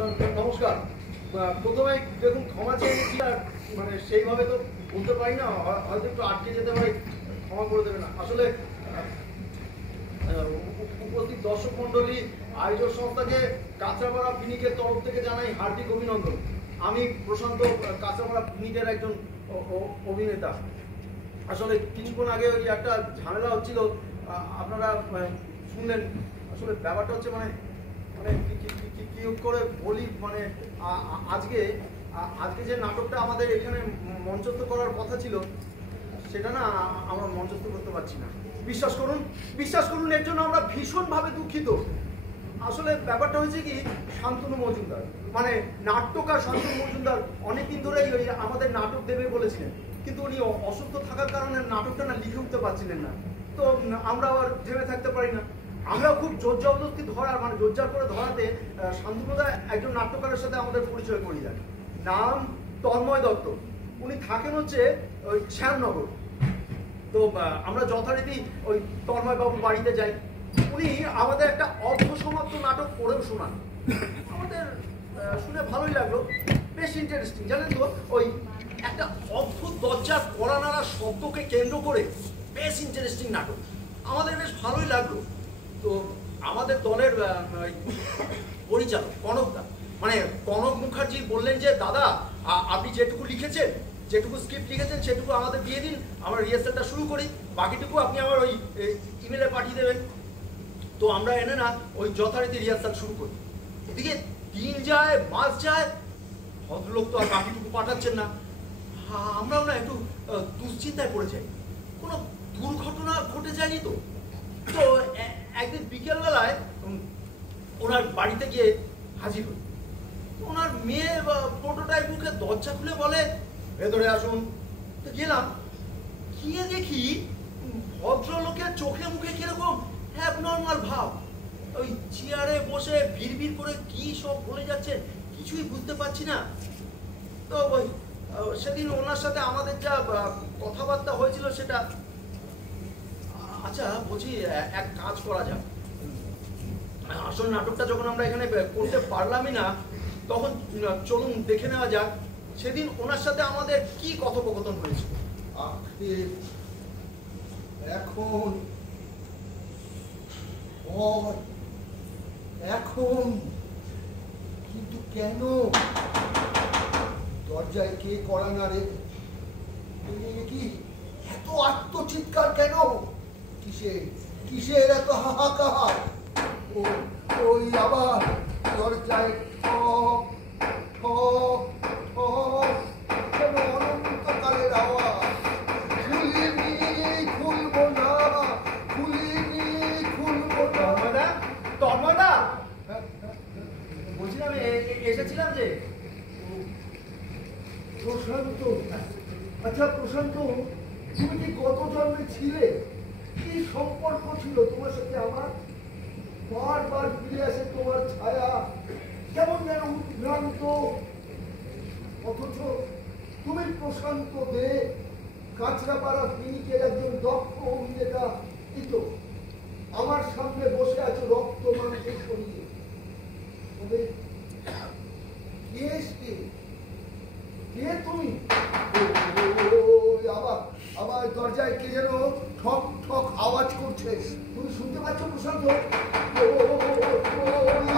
নমস্কার। প্রথমে দেখুন ক্ষমা চেয়ে নিচ্ছি, আর মানে সেইভাবে তো বলতে পারি না, হয়তো একটু আটকে যেতে পারি, ক্ষমা করে দেবে না। আসলে উপস্থিত দর্শক মন্ডলী, আয়োজক সংস্থাকে কাঁচরাপাড়া পিনিকের তরফ থেকে জানাই হার্দিক অভিনন্দন। আমি প্রশান্ত, কাঁচরাপাড়া পিনিকের একজন অভিনেতা। আসলে কিছুক্ষণ আগে ওই একটা ঝামেলা হচ্ছিল, আপনারা শুনলেন। আসলে ব্যাপারটা হচ্ছে মানে মানে কি করে বলি, মানে আজকে যে নাটকটা আমাদের এখানে মঞ্চস্থ করার কথা ছিল, সেটা না আমরা মঞ্চস্থ করতে পারছি না। বিশ্বাস করুন এর জন্য আমরা ভীষণভাবে দুঃখিত। আসলে ব্যাপারটা হয়েছে কি, শান্তনু মজুমদার মানে নাট্যকার শান্তনু মজুমদার অনেকদিন ধরেই ওই আমাদের নাটক দেবে বলেছিলেন, কিন্তু উনি অসুস্থ থাকার কারণে নাটকটা না লিখে উঠতে পারছিলেন না। তো আমরা আবার থেমে থাকতে পারি না, আমরা খুব জোর জবরদস্তি ধরার মানে জোরজার করে ধরাতে শান্তনুদা একজন নাট্যকারের সাথে আমাদের পরিচয় করিয়ে দেন। নাম তন্ময় দত্ত, উনি থাকেন হচ্ছে ওই শ্যামনগর। তো আমরা যথারীতি ওই তন্ময় বাবুর বাড়িতে যাই। উনি আমাদের একটা অর্ধসমাপ্ত নাটক পড়েও শোনান। আমাদের শুনে ভালোই লাগলো, বেশ ইন্টারেস্টিং। জানেন তো, ওই একটা অদ্ভুত দরজার কড়া নাড়া শব্দকে কেন্দ্র করে বেশ ইন্টারেস্টিং নাটক, আমাদের বেশ ভালোই লাগলো। তো আমাদের দলের পরিচালক কনকদা, মানে কনক মুখার্জি বললেন যে দাদা, আপনি যেটুকু লিখেছেন, যেটুকু স্ক্রিপ্ট লিখেছেন সেটুকু আমাদের দিয়ে দিন, আমরা রিহার্সালটা শুরু করি, বাকিটুকু আপনি আমার ওই ইমেলে পাঠিয়ে দেবেন। তো আমরা এনে না ওই যথারীতি রিহার্সাল শুরু করি। এদিকে দিন যায়, মাস যায়, ভদ্রলোক তো আর বাকিটুকু পাঠাচ্ছেন না। আমরাও না একটু দুশ্চিন্তায় পড়ে যাই, কোনো দুর্ঘটনা ঘটে যায়নি তো। তো একদিন বিকেলবেলায় ওনার বাড়িতে গিয়ে হাজির হই। ওনার মেয়ে প্রোটোটাইপ মুখে দরজা খুলে বলে, ভেতরে আসুন। তো গেলাম, গিয়ে দেখি ভদ্রলোকের চোখে মুখে কিরকম অ্যাবনর্মাল ভাব। ওই চেয়ারে বসে ভিড় করে কি সব বলে যাচ্ছেন, কিছুই বুঝতে পারছি না। তো ওই সেদিন ওনার সাথে আমাদের যা কথাবার্তা হয়েছিল সেটা, আচ্ছা বলছি এক কাজ করা যাক, আসল নাটকটা যখন আমরা এখানে করতে পারলামই না, তখন চলুন দেখে নেওয়া যাক সেদিন ওনার সাথে আমাদের কি কথোপকথন হয়েছে। এখন কিন্তু কেন দরজায় কে কড়া নাড়ে? কি এত আত্মচিৎকার কেন? কিসের এত হাহাকার? ওই আবার দরজায় ঠক ঠক ঠক, কেন অনন্তকালের আওয়াজ? খুলিনি, খুলবো না, খুলিনি, খুলবো না। তন্ময়দা, বলছিলাম এসেছিলাম যে। প্রশান্ত, আচ্ছা প্রশান্ত, তুমি কি গত জন্মে ছিলে? কি সম্পর্ক ছিল তোমার সাথে আমার? বারবার ফিরে আসে তোমার ছায়া, কেমন যেন উদ্ভ্রান্ত। অথচ তুমি প্রশান্ত দে, কাঁচরাপাড়া পিনিকের একজন দক্ষ অভিনেতা। কিন্তু আমার সামনে বসে আছো রক্ত মাংসের শরীরে। তবে কে তুমি? আবার দরজায় কে যেন ঠক ঠক আওয়াজ করছে, তুমি শুনতে পাচ্ছ প্রশান্ত?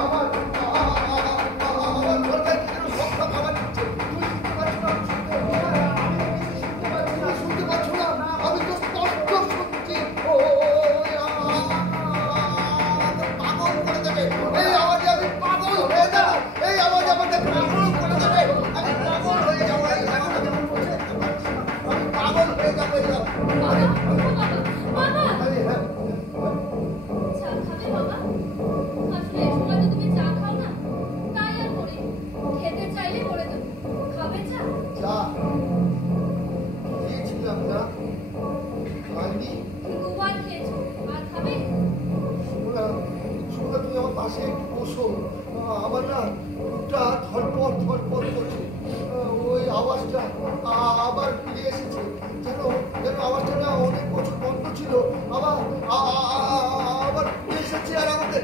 আবার দরজায় কে যেন ঠক ঠক আওয়াজ করছে, তুমি শুনতে পাচ্ছ না? শুনতে পাচ্ছ না? আমি তো স্পষ্ট শুনছি। পাগল করে দেবে এই আওয়াজে, আমি পাগল হয়ে যাবো। এই আওয়াজ আমাকে পাগল করে দেবে, আমি পাগল হয়ে যাবো। এই আওয়াজ যেমন বলছে, আমি পাগল হয়ে যাবো। পাশে একটু বসো, আমার না বুকটা ধরপড় করছে। ওই আওয়াজটা আবার ফিরে এসেছে, যেন আওয়াজটা না অনেক বছর বন্ধ ছিল, আবার ফিরে এসেছে। আর আমাকে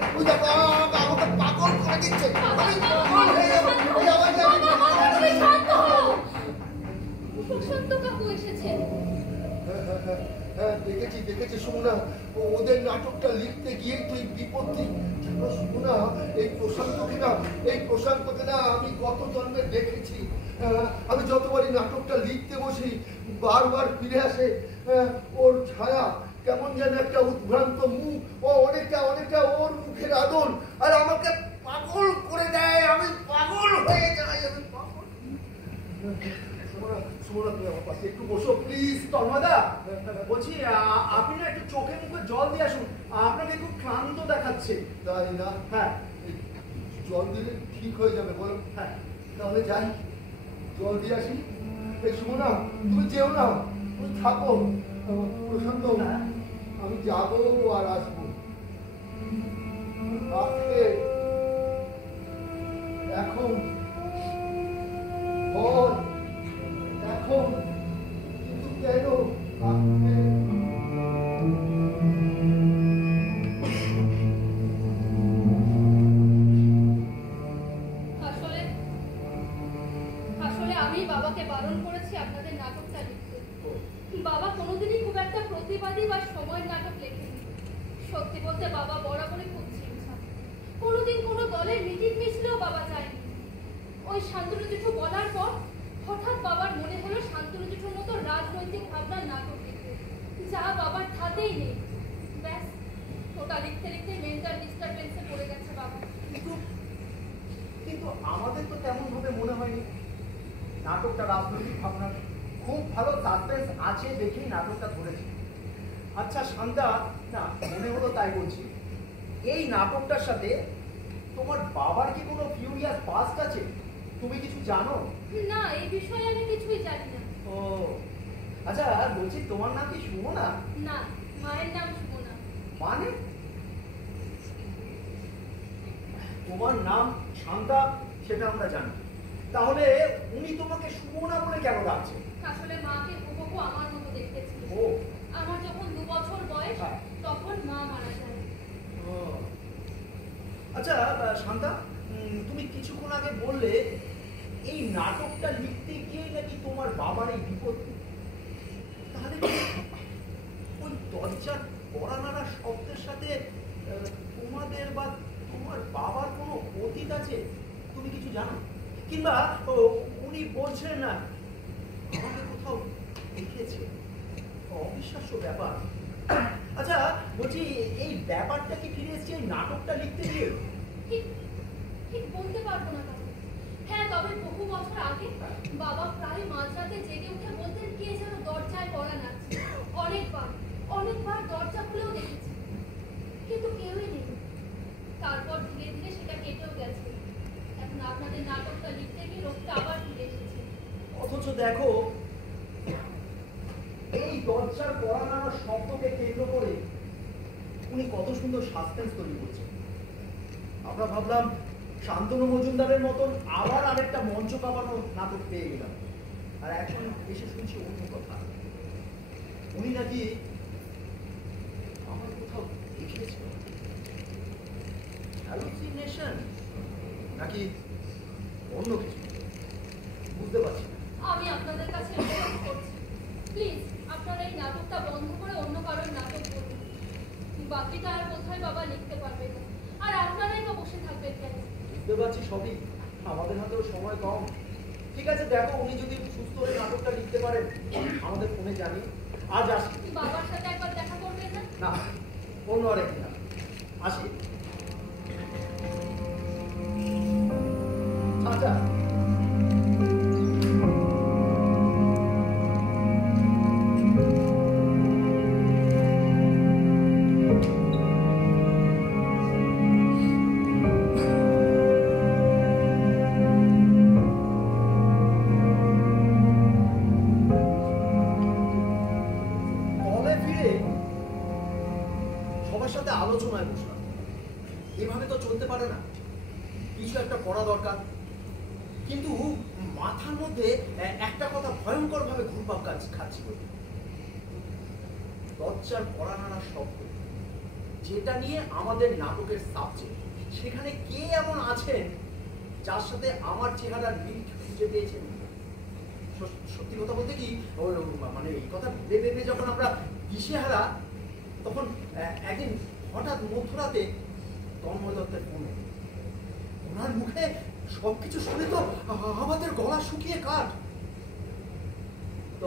এসেছেন। হ্যাঁ, দেখেছি সুমনা, ওদের নাটকটা লিখতে গিয়ে তুই বিপত্তি। সুমনা, এই প্রশান্তকে না আমি গত জন্মে দেখেছি। আমি যতবারই নাটকটা লিখতে বসি বারবার ফিরে আসে ওর ছায়া, কেমন যেন একটা উদ্ভ্রান্ত মুখ, ও অনেকটা ওর মুখের আদল, আর আমাকে পাগল করে দেয়। আমি পাগল হয়ে যাই, আমি পাগল। সুমনা, তুমি আমার পাশে একটু বসো প্লিজ। তন্ময়দা, বলছি আপনি না একটু চোখে মুখে জল দিয়ে আসুন, আপনাকে খুব ক্লান্ত দেখাচ্ছে। তাই না? হ্যাঁ জল দিলে ঠিক হয়ে যাবে বলো? হ্যাঁ, তাহলে যাই, জল দিয়ে আসি। এই সুমনা, তুমি যেও না, তুমি থাকো। প্রশান্ত, আমি যাবো আর আসবো। আজকে এখন বল, এখন কিন্তু কেন আজকে? আসলে আমি বাবাকে বারণ করেছি আপনাদের নাটকটা লিখতে। বাবা কোনোদিনই খুব একটা প্রতিবাদী বা সময়ের নাটক লেখেনি। সত্যি বলতে বাবা বরাবরই খুব ছিমছাম। কোনোদিন কোনো দলের মিটিং মিছিলেও বাবা যায়নি। ওই শান্তনু জেঠু বলার পর হঠাৎ বাবার মনে হলো শান্তনু জেঠুর মতো রাজনৈতিক ভাবনার নাটক লিখতে, যা বাবার ধাতেই নেই। ব্যাস, ওটা লিখতে লিখতে মেন্টাল ডিস্টারবেন্সে পড়ে গেছে বাবা। কিন্তু আমাদের তো তেমন ভাবে মনে হয়নি নাটকটা রাজনৈতিক ভাবনা। খুব ভালো সাসপেন্স আছে দেখেই নাটকটা ধরেছি। আচ্ছা শান্তা, না মনে হলো তাই বলছি, এই নাটকটার সাথে তোমার বাবার কি কোনো ফিউরিয়াস পাস্ট আছে? তুমি কিছু জানো? না, এই বিষয়ে আমি কিছুই জানি না। ও আচ্ছা, বলছি তোমার নাম কি সুমনা? না, মায়ের নাম সুমনা। মানে তোমার নাম শান্তা, সেটা আমরা জানি, তাহলে উনি তোমাকে সুমনা বলে কেন ডাকছে? আসলে মাকে হুবহু আমার মতো দেখতে ছিল। ও আমার যখন 2 বছর বয়স, হ্যাঁ। তখন মা মারা যায়। ও, আচ্ছা শান্তা, তুমি কিছুক্ষণ আগে বললে এই নাটকটা লিখতে গিয়ে নাকি তোমার বাবার এই বিপত্তি। তাহলে কি ওই দরজার কড়া নাড়া শব্দের সাথে তোমাদের বা তোমার বাবার কোনো অতীত আছে? তুমি কিছু জানো? কিংবা উনি বলছেন না আমাকে কোথাও দেখেছে? অবিশ্বাস্য ব্যাপার। আচ্ছা বলছি, এই ব্যাপারটা কি ফিরে এসছে এই নাটকটা লিখতে গিয়ে? ঠিক ঠিক বলতে পারবো না কাকু। হ্যাঁ, তবে বহু বছর আগে বাবা প্রায় মাঝরাতে জেগে উঠে বলতেন কে যেন দরজায় কড়া নাড়ছে। অনেকবার দরজা খুলেও দেখেছি, কিন্তু কেউই নেই। তারপর ধীরে ধীরে সেটা কেটেও গেছে। এখন আপনাদের নাটকটা লিখতে গিয়ে লোকটা আবার ফিরে এসেছে। অথচ দেখো, এই দরজার কড়া নাড়ার শব্দকে কেন্দ্র করে উনি কত সুন্দর সাসপেন্স তৈরি করছেন। আমরা ভাবলাম শান্তনু মজুমদারের মতন আবার আরেকটা মঞ্চ কাঁপানো নাটক পেয়ে গেলাম, আর এখন এসে শুনছি অন্য কথা। উনি নাকি আমার কোথাও দেখেছে। হ্যালুসিনেশন নাকি অন্য কিছু বুঝতে পারছি না। আমি আপনাদের কাছে অনুরোধ করছি, প্লিজ আপনারা এই নাটকটা বন্ধ করে অন্য কারোর নাটক করুন। বাকিটা আর কোথায় বাবা লিখতে পারবে না, আর আপনারাই তো বসে থাকবেন কেন? বুঝতে পারছি সবই, আমাদের হাতেও সময় কম। ঠিক আছে, দেখো উনি যদি সুস্থ হয়ে নাটকটা লিখতে পারেন আমাদের ফোনে জানি। আজ আসি। বাবার সাথে একবার দেখা করবেন না? না, অন্য আরেকদিন আসি। আচ্ছা, দলে ফিরে সবার সাথে আলোচনায় বসলাম। এভাবে তো চলতে পারে না, কিছু একটা করা দরকার। কিন্তু মাথার মধ্যে একটা কথা ভয়ঙ্কর ভাবে ঘুরপাক খাচ্ছিল। দরজার কড়া নাড়ার শব্দ, যেটা নিয়ে আমাদের নাটকের সাবজেক্ট, সেখানে কে এমন আছেন যার সাথে আমার চেহারার মিল খুঁজে পেয়েছেন? সত্যি কথা বলতে কি, মানে এই কথা ভেবে ভেবে যখন আমরা দিশেহারা, তখন একদিন হঠাৎ মধ্যরাতে তন্ময় দত্তের ফোন। ওনার মুখে সবকিছু শুনে তো আমাদের গলা শুকিয়ে কাঠ। তো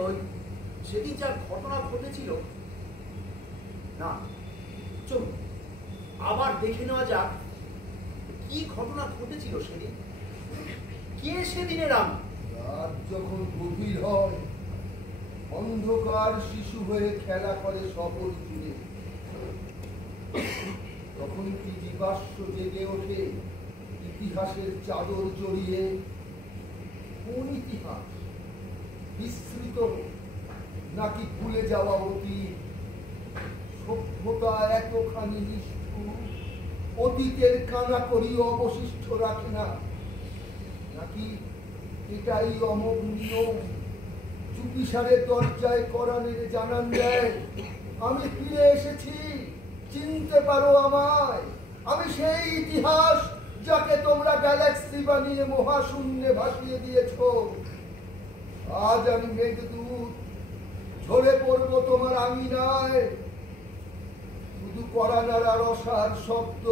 সেদিন যা ঘটনা ঘটেছিল, না চলুন আবার দেখে নেওয়া যাক কি ঘটনা ঘটেছিল সেদিন। কে সেদিনের আমি? রাত যখন গভীর হয়, অন্ধকার শিশু হয়ে খেলা করে শহর জুড়ে, তখন কি জীবাশ্ম জেগে ওঠে ইতিহাসের চাদর জড়িয়ে। কোন ইতিহাস? বিস্মৃত নাকি ভুলে যাওয়া অতীত? সভ্যতা এতখানি নিষ্ঠুর, অতীতের কানাকড়ি অবশিষ্ট রাখে না? নাকি এটাই অমোঘ নিয়ম, চুপিসারের দরজায় কোরআনের জানান দেয়, আমি ফিরে এসেছি, চিনতে পারো আমায়। আমি সেই ইতিহাস যাকে তোমরা গ্যালাক্সি বানিয়ে মহাশূন্যে ভাসিয়ে দিয়েছ। আজ আমি মেঘদূত, ঝরে পড়বো তোমার আঙিনায়। শুধু কড়া নাড়ার অসার শব্দ,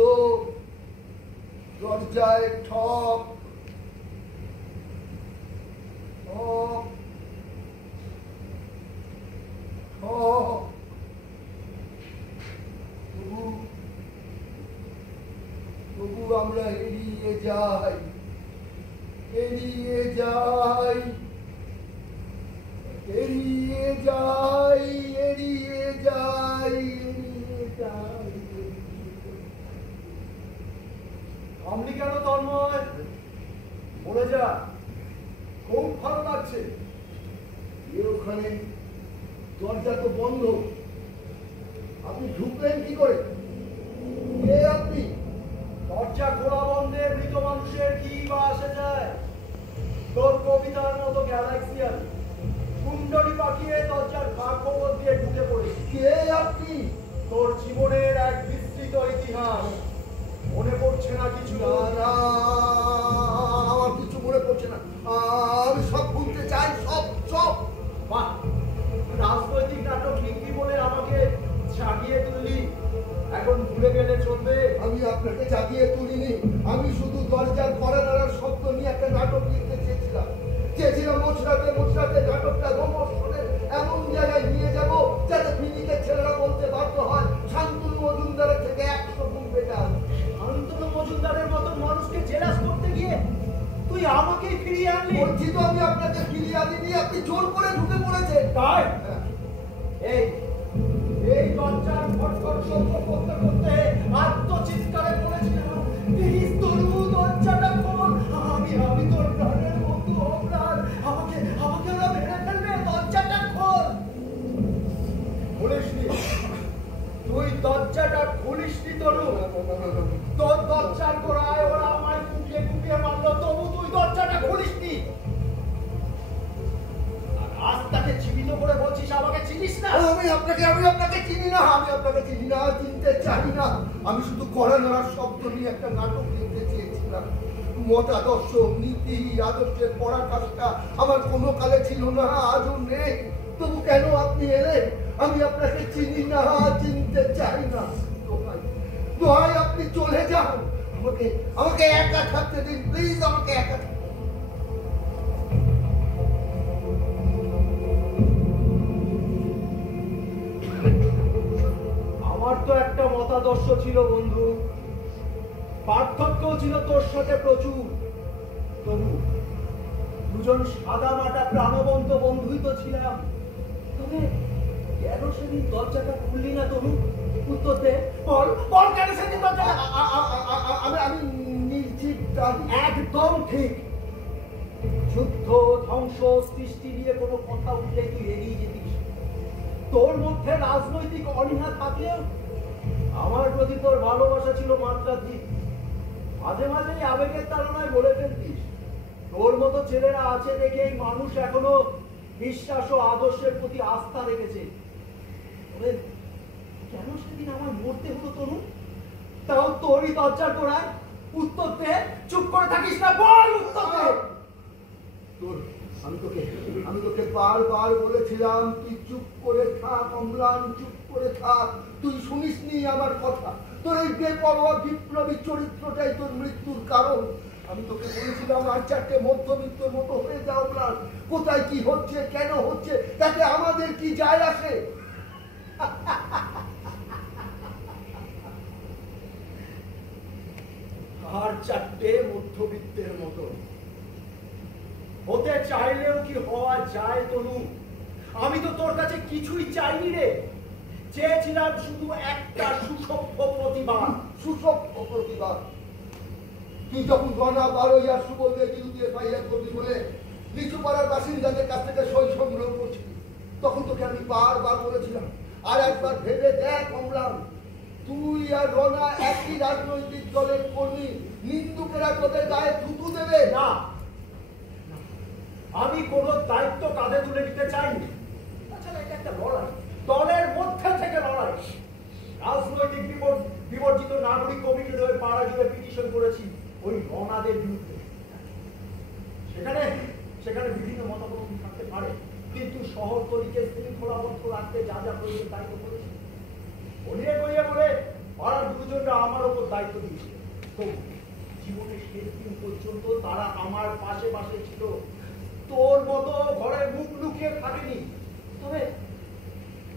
দরজায় ঠক ঠক ঠক। তবু আমরা এড়িয়ে যাই, এড়িয়ে যাই, এড়িয়ে যাই, এড়িয়ে যাই, এড়িয়ে যাই। থামলি কেন তন্ময়? বলে যা, খুব ভালো লাগছে। এর ওখানে দরজা তো বন্ধ, আপনি ঢুকলেন কি করে? কে আপনি? দরজা খোলা বন্ধে মৃত মানুষের কি বা আসে যায়? তোর কবিতার মতো গ্যালাক্সিয়ান কুণ্ডলী পাকিয়ে দরজার ফাঁক খবর দিয়ে ঢুকে পড়েছি। কে আপনি? তোর জীবনের এক বিস্তৃত ইতিহাস মনে পড়ছে না কিছু? না না, আমার কিছু মনে পড়ছে না। আমি সব ভুলতে চাই, সব সব। বাহ, রাজনৈতিক নাটক লিখবি বলে আমাকে জাগিয়ে তুললি, এখন ভুলে গেলে চলবে? আমি আপনাকে জাগিয়ে তুলিনি, আমি শুধু দরজার কড়া নাড়ার শব্দ নিয়ে একটা নাটক লিখতে চেয়েছিলাম। মোচড়াতে মোচড়াতে নাটকটা রোমর্শনের এমন জায়গায় নিয়ে যাব যাতে ফিনিকের ছেলেরা বলতে বাধ্য হয় শান্তনু মজুমদারের থেকে 100 গুণ বেটার। শান্তনু মজুমদারের মতন মানুষকে জেলাস করতে গিয়ে তুই আমাকেই ফিরিয়ে আনলি। বলছি তো আমি আপনাকে ফিরিয়ে আনিনি, আপনি জোর করে ঢুকে পড়েছেন। তাই এই এই দরজার ফটফট শব্দ করতে করতে আত্মচিৎকারে পড়েছিলাম, প্লিজ তরু দরজাটা খোল, আমি তোর প্রাণের বন্ধু অমরান, আমাকে ওরা মেরে ফেলবে, দরজাটা খোল। খুলিসনি তুই, দরজাটা খুলিসনি তরু। তোর দরজার গোড়ায় ওরা আমায় কুপিয়ে কুপিয়ে মারলো, তবু তুই দরজাটা খুলিসনি। আজ তাকে জীবিত করে বলছিস আমাকে চিনিস না? আমি আপনাকে চিনি না, আমি আপনাকে চিনি না, চিনতে চাই না। আমি শুধু কড়া নাড়ার শব্দ নিয়ে একটা নাটক লিখতে চেয়েছিলাম। মতাদর্শ, নীতি, আদর্শের পরাকাষ্ঠা আমার কোনো কালে ছিল না, আজও নেই। তবু কেন আপনি এলেন? আমি আপনাকে চিনি না, চিনতে চাই না। দোহাই আপনি চলে যান, আমাকে একা থাকতে দিন, প্লিজ, আমাকে একা থাকতে। আমার তো একটা মতাদর্শ ছিল বন্ধু, পার্থক্যও ছিল তোর সাথে প্রচুর। তবু দুজন সাদা মাটা প্রাণবন্ত বন্ধুই তো ছিলাম। তবে কেন সেদিন দরজাটা খুললি না তনু? উত্তর দে, বল বল, কেন সেদিন দরজাটা? আমি নিশ্চিত। একদম ঠিক। যুদ্ধ, ধ্বংস, সৃষ্টি নিয়ে কোনো কথা উঠলে তুই এড়িয়ে যেতিস। তোর মধ্যে রাজনৈতিক অনীহা থাকলেও আমার প্রতি তোর ভালোবাসা ছিল মাত্রাধিক। মাঝে মাঝে আবেগের তাড়নায় বলে ফেলতিস। তোর মতো ছেলেরা আছে দেখেই মানুষ এখনো বিশ্বাস ও আদর্শের প্রতি আস্থা রেখেছে। তবে কেন সেদিন আমার মরতে হলো তনু? তাও তোরই দরজার গোড়ায়। উত্তর দে, চুপ করে থাকিস না, বল উত্তর দে। তোর আমি তোকে বারবার বলেছিলাম তুই চুপ করে থাক অম্লান, চুপ করে থাক। তুই শুনিসনি আমার কথা। তোর এই বেপরোয়া বিপ্লবী চরিত্রটাই তোর মৃত্যুর কারণ। আমি তোকে বলেছিলাম আর চারটে মধ্যবিত্তর মতো হয়ে যাও অম্লান। কোথায় কি হচ্ছে, কেন হচ্ছে, তাতে আমাদের কি যায় আসে? আর চারটে মধ্যবিত্তের মতো হতে চাইলেও কি হওয়া যায় তনু? আমি তো তোর কাছে কিছুই চাইনি রে, চেয়েছিলাম শুধু একটা সুসভ্য প্রতিভা। সুসভ্য প্রতিভা? তুই যখন গণা 12 আর সুবলকে বিরুদ্ধে ফাইল করবি বলে নিচু পাড়ার বাসিন্দাদের কাছ থেকে সই সংগ্রহ করছিলি, তখন তোকে আমি বারবার বলেছিলাম আর একবার ভেবে দেখ অম্লান, তুই আর রনা একই রাজনৈতিক দলের কর্মী, নিন্দুকেরা তোদের গায়ে থুতু দেবে না, আমি কোন দায়িত্ব কাঁধে তুলে নিতে চাইনি। তাছাড়া এটা একটা লড়াই, দলের মধ্যে থেকে লড়াই। রাজনৈতিক বিবর্জিত নাগরিক কমিটির হয়ে পাড়া জুড়ে পিটিশন করেছি ওই রনাদের বিরুদ্ধে। সেখানে বিভিন্ন মতামত থাকতে পারে, কিন্তু শহরতলিকে শৃঙ্খলাবদ্ধ রাখতে যা যা প্রয়োজন তাই তো করেছি। গলিয়ে গলিয়ে বলে পাড়ার দুজনরা আমার ওপর দায়িত্ব দিয়েছে। তো জীবনের শেষ দিন পর্যন্ত তারা আমার পাশে পাশে ছিল, তোর মতো ঘরে মুখ লুকিয়ে থাকেনি। তবে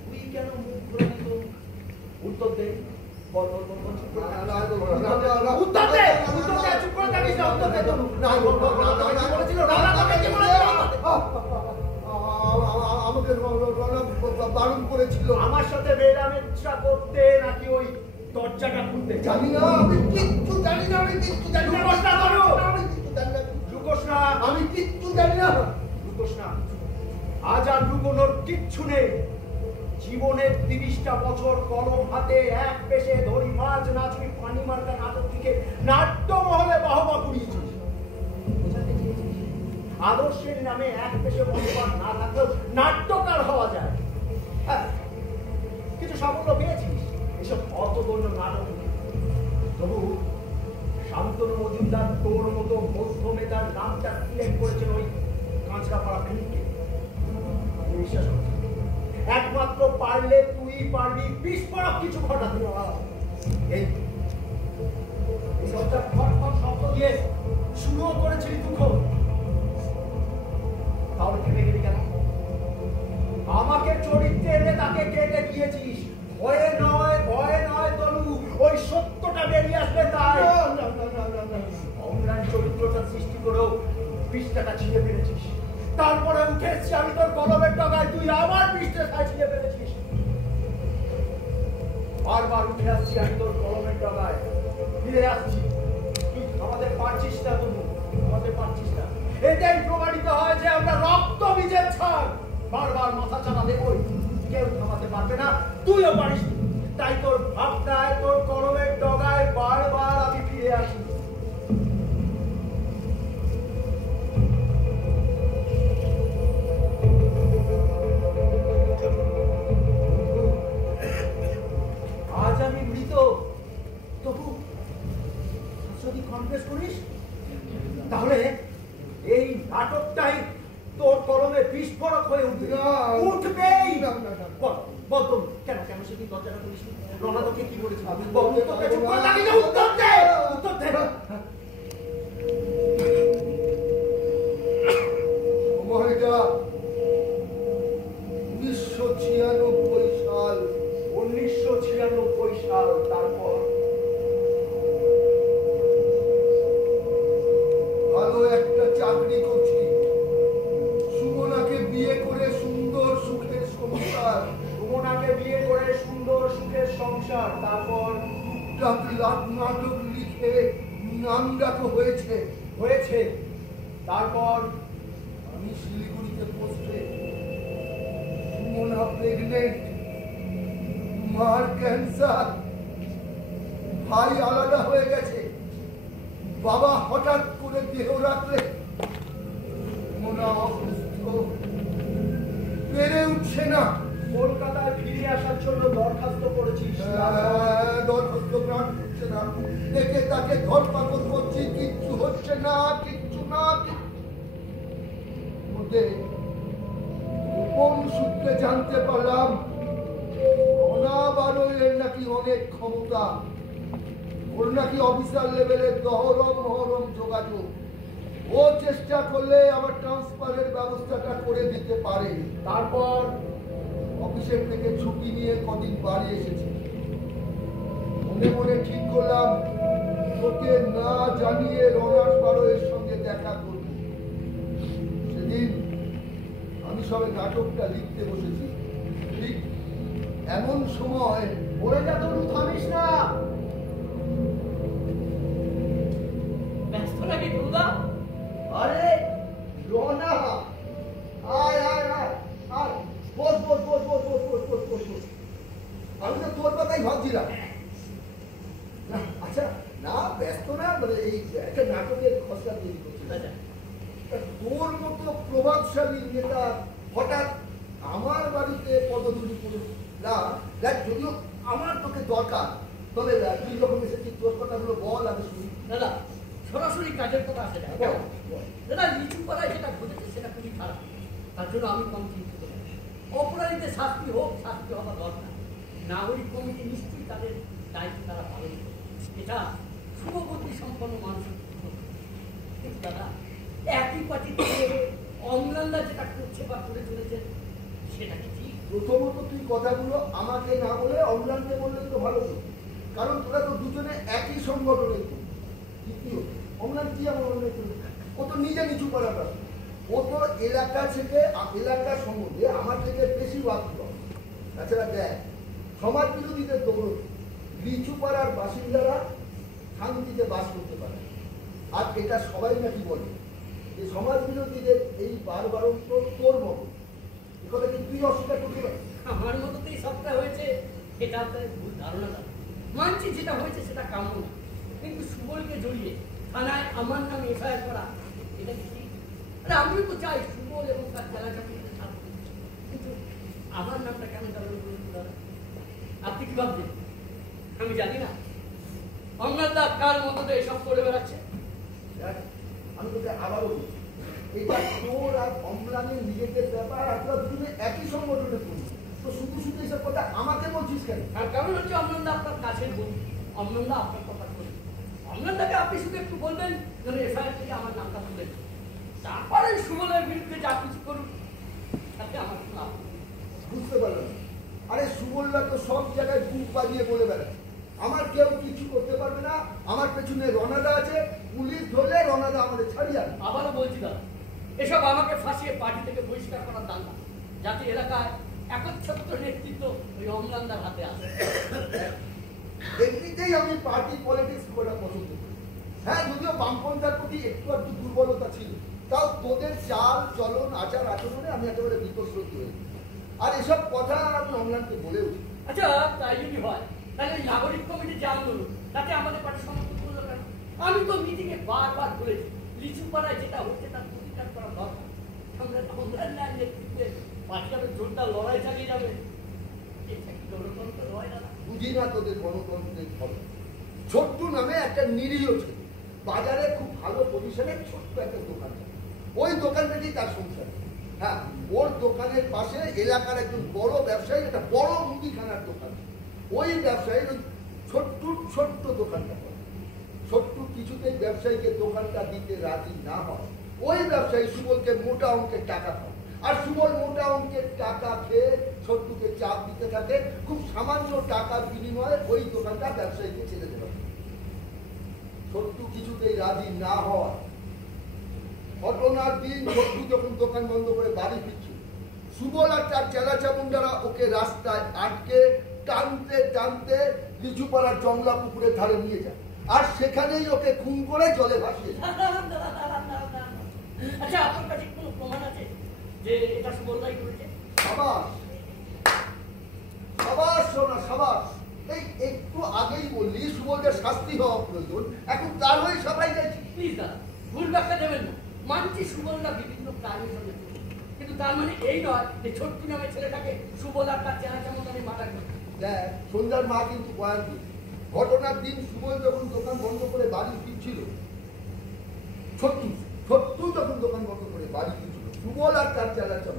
তুই কেন মুখ ঘুরে দিত? উত্তর দে, বল বল বল বল, চুপ করে থাকিস না। উত্তর দে, উত্তর দে, চুপ করে থাকিস না, উত্তর দে তো। না বল বল বল, কি বলেছিল? রানা তোকে কি বলেছিল? আমাকে রনা বারণ করেছিল আমার সাথে বেরামেচ্ছা করতে নাকি ওই দরজাটা খুলতে? জানি না, আমি কিচ্ছু জানি না, আমি কিচ্ছু জানি না, লুকোস না বলো। আমি কিচ্ছু জানি না, লুকোস না, আমি কিচ্ছু জানি না। লুকোস না। আজ আর লুকোনোর কিচ্ছু নেই। জীবনের 30টা বছর কলম হাতে এক পেশে ধরি মাছ নাচবি পানি মার্কা নাটক থেকে নাট্যমহলে বাহবা কুড়িয়েছিস। বোঝাতে চেয়েছিস আদর্শের নামে এক পেশে মনোভাব না থাকলেও নাট্যকার হওয়া যায়। হ্যাঁ, কিছু সাফল্য পেয়েছিস এসব অর্থগণ্য নাটক। তবু শান্তনু মজুমদার তোর মতো মধ্যমেতার নামটা সিলেক্ট করেছেন ওই কাঁচরাপাড়া ফিল্মকে। বিশ্বাস করছি একমাত্র পারলে তুই পারবি বিস্ফোরক কিছু ঘটাতে। এই সবটা ফটফট শব্দ দিয়ে শুরুও করেছিলি দুঃখ, তাহলে থেমে গেলি কেন? আমাকে চরিত্রে এনে তাকে কেটে দিয়েছিস। ভয়ে নয় তনু, ওই সত্যটা বেরিয়ে আসবে তাই। অনলাইন চরিত্রটা সৃষ্টি করেও 20 টাকা ছিঁড়ে ফেলেছিস। তারপরে উঠে এসছি আমি তোর কলমের টাকায়, তুই আমার 20 টাকা ছিঁড়ে ফেলেছিস। বারবার উঠে আসছি আমি তোর কলমের টাকায়, ফিরে আসছি। তুই আমাদের পারছিস না তনু, আমাদের পারছিস না। এটাই প্রমাণিত হয় যে আমরা রক্ত বীজের ছাড়। বারবার মাথা চাপা দেবই, কেউ থামাতে পারবে না, তুইও পারিস। তাই তোর ভাবনায় তোর কলমের ডগায় বারবার আমি ফিরে আসি। আজ আমি মৃত, তবু যদি কনফেস করিস তাহলে এই নাটকটাই তোর কলমে বিস্ফোরক হয়ে উঠবেই। বল তো কেন কেন সেদিন দরজাটা করিস? রনা তোকে কি বলেছিল? উত্তর দে, উত্তর দে। সময়টা 1996 সাল। 1996 সাল। তারপর ভালো একটা চাকরি করছি, সুমনাকে বিয়ে করে সুন্দর সুখের সংসার। সুমনাকে বিয়ে করে সুন্দর সুখের সংসার। তারপর নাটক লিখে নাম ডাকো হয়েছে। তারপর আমি শিলিগুড়িতে পৌঁছে, সুমনা প্রেগনেন্ট, মার ক্যান্সার, ভাই আলাদা হয়ে গেছে, বাবা হঠাৎ করে দেহ রাখলে, সুমনা অসুস্থ, পেরে উঠছে না। কলকাতায় ফিরে আসার জন্য দরখাস্ত করেছিস? দরখাস্ত গ্রহণ করছে না, দেখে তাকে ধরপাকড় করছি, কিচ্ছু হচ্ছে না, কিচ্ছু না। মধ্যে গোপন সূত্রে জানতে পারলাম রনা বারোয়ের নাকি অনেক ক্ষমতা, ওর নাকি অফিসার লেভেলের দহরম মহরম যোগাযোগ। ও চেষ্টা করলে আমার ট্রান্সফারের ব্যবস্থাটা করে দিতে পারে। তারপর অফিসের থেকে ছুটি নিয়ে কদিন বাড়ি এসেছি। মনে মনে ঠিক করলাম তোকে না জানিয়ে রনাস বারোয়ের সঙ্গে দেখা করব। সেদিন আমি সবে নাটকটা লিখতে বসেছি। ঠিক এমন সময় বলে যা তরু, থামিস না। ব্যস্ত নাকি দুর্গা? আরে রনা, আয় আয় আয় আয়, বস বস বস বস বস বস বস বস বস। আমি তো তোর কথাই ভাবছিলাম। না, আচ্ছা না ব্যস্ত না, মানে এই একটা নাটকের খসড়া তৈরি করছি। তা তোর মতো প্রভাবশালী নেতা হঠাৎ আমার বাড়িতে পদধূলি করে না, দেখ যদিও আমার তোকে দরকার, তবে তুই যখন এসেছি তোর কথাগুলো বল, আমি শুনি। দাদা সরাসরি কাজের কথা আসে না। বল, বল। দাদা লিচু পাড়ায় যেটা ঘটেছে সেটা খুবই খারাপ। তার জন্য আমি কম চিন্তিত নই। অপরাধীদের শাস্তি হোক, শাস্তি হওয়া দরকার। নাগরিক কমিটি নিশ্চয়ই তাদের দায়িত্ব তারা পালন করবে। এটা শুভবুদ্ধি সম্পন্ন মানুষের কর্তব্য। কিন্তু দাদা একই পার্টি থেকে অম্লানরা যেটা করছে বা করে চলেছে সেটা কি ঠিক? প্রথমত তুই কথাগুলো আমাকে না বলে অম্লানকে বললেই তো ভালো হতো, কারণ তোরা তো দুজনে একই সংগঠনের লোক। দ্বিতীয়ত অম্লান কি আমার অন্যায় করবে? ও তো নিজে নিচু করার ব্যাপার। ও তো এলাকা থেকে এলাকার সম্বন্ধে আমার থেকে বেশি ওয়াকিব। তাছাড়া দেখ, সমাজ বিরোধীদের দৌড় লিচু পাড়ার বাসিন্দারা শান্তিতে বাস করতে পারে, আর এটা সবাই নাকি বলে যে সমাজ বিরোধীদের এই বারবারন্ত তোর মতো। এ কথা কি তুই অস্বীকার করতে পারিস? আমার মতোতেই সবটা হয়েছে, এটা আপনার ভুল ধারণা দাদা। মানছি যেটা হয়েছে সেটা কাম্য না, কিন্তু সুবলকে জড়িয়ে থানায় আমার নাম এফআইআর করা এটা কি ঠিক? আরে আমিও তো চাই সুবল এবং তার চালাচাপুরিতে থাকবে, কিন্তু আমার নামটা কেন চালানো বলুন দাদা? আপনি কি ভাবছেন আমি জানি না? অমরনাথ কার মতো তো এসব করে বেড়াচ্ছে। দেখ, আমি তোকে আবারও বলছি, এটা তোর আর অম্লানের নিজেদের ব্যাপার, আর তোরা দুজনে একই সংগঠনে করবি। তো শুধু শুধু এসব কথা আমাকে বলছিস কেন? আর কারণ হচ্ছে অমরনাথ আপনার কাছের বন্ধু, অমরনাথ আপনার কথা বলি। অমরনাথকে আপনি শুধু একটু বলবেন যেন এফআইআর থেকে আমার নামটা তুলে দিন। তারপরে সুবলের বিরুদ্ধে যা কিছু করুন তাতে আমার কোনো আপত্তি নেই। বুঝতে পারলাম না। আরে সুবলরা তো সব জায়গায় বুক বাজিয়ে বলে বেড়ায় আমার কেউ কিছু করতে পারবে না, আমার পেছনে রনাদা আছে, পুলিশ ধরলে রনাদা আমাদের ছাড়িয়ে আনবে। আবারও বলছি দাদা, এসব আমাকে ফাঁসিয়ে পার্টি থেকে বহিষ্কার করার দান না, যাতে এলাকায় একচ্ছত্র নেতৃত্ব ওই অমলানদার হাতে আসে। এমনিতেই আমি পার্টি পলিটিক্স করা পছন্দ করি। হ্যাঁ, যদিও বামপন্থার প্রতি একটু একটু দুর্বলতা ছিল, তাও তোদের চাল চলন আচার আচরণে আমি একেবারে বিতশ্রদ্ধ হয়েছি। আর এসব কথা আমি অমলানকে বলেও আচ্ছা তাই যদি হয় তাহলে ওই নাগরিক কমিটির যে আন্দোলন তাতে আমাদের পার্টি সমর্থন করলো কেন? আমি তো মিটিংয়ে বারবার বলেছি লিচু পাড়ায় যেটা হচ্ছে তার প্রতিকার করা দরকার। আমরা অমলানের নেতৃত্বে পার্টিটাকে জোরদার লড়াই চালিয়ে যাবে। এটা কি গণতন্ত্র নয় দাদা? বুঝি না তোদের গণতন্ত্রের ফলে। ছোট্টু নামে একটা নিরীহ ছেলে, বাজারে খুব ভালো পজিশনে ছোট্ট একটা দোকান, ওই দোকান থেকেই তার সংসার। হ্যাঁ, ওর দোকানের পাশে এলাকার একজন বড় ব্যবসায়ী একটা বড় মুদিখানার দোকান, ওই ব্যবসায়ী ওই ছোট্ট দোকানটা করে। ছোট্টু কিছুতেই ব্যবসায়ীকে দোকানটা দিতে রাজি না হয়, ওই ব্যবসায়ী সুবলকে মোটা অঙ্কের টাকা পায়, আর সুবল মোটা অঙ্কের টাকা খেয়ে ছোট্টুকে চাপ দিতে থাকে। খুব সামান্য টাকার বিনিময়ে ওই দোকানটা ব্যবসায়ীকে ছেড়ে দেবে। ছোট্টু কিছুতেই রাজি না হয়। ঘটনার দিন ছোট্টু যখন দোকান বন্ধ করে বাড়ি ফিরছিল, সুবল আর তার চেলা চামুন্ডারা ওকে রাস্তায় আটকে টানতে টানতে লিচুপাড়ার জংলা পুকুরের ধারে নিয়ে যায়, আর সেখানেই ওকে খুন করে জলে ভাসিয়ে যায়। আচ্ছা আপনার কাছে কোনো প্রমাণ আছে যে এটা সুবলদাই করেছে? সাবাস সাবাস সোনা সাবাস। এই একটু আগেই বললি সুবলদের শাস্তি হওয়া প্রয়োজন, এখন তার হয়ে সবাই যাচ্ছে। প্লিজ দাদা ভুল ব্যাখ্যা দেবেন না। মানছি সুবলদা বিভিন্ন প্রাণীর সঙ্গে যুক্ত, কিন্তু তার মানে এই নয় যে ছোট্টু নামে ছেলেটাকে সুবল আর তার চেহারা কেমন আমি মার্ডার করি। দেখ, সন্ধ্যার মা কিন্তু বয়ান দিল, ঘটনার দিন সুবল যখন দোকান বন্ধ করে বাড়ি ফিরছিল, ছোট্টু যখন দোকান বন্ধ করে বাড়ি ফিরছিল, সুবল আর তার চালাচল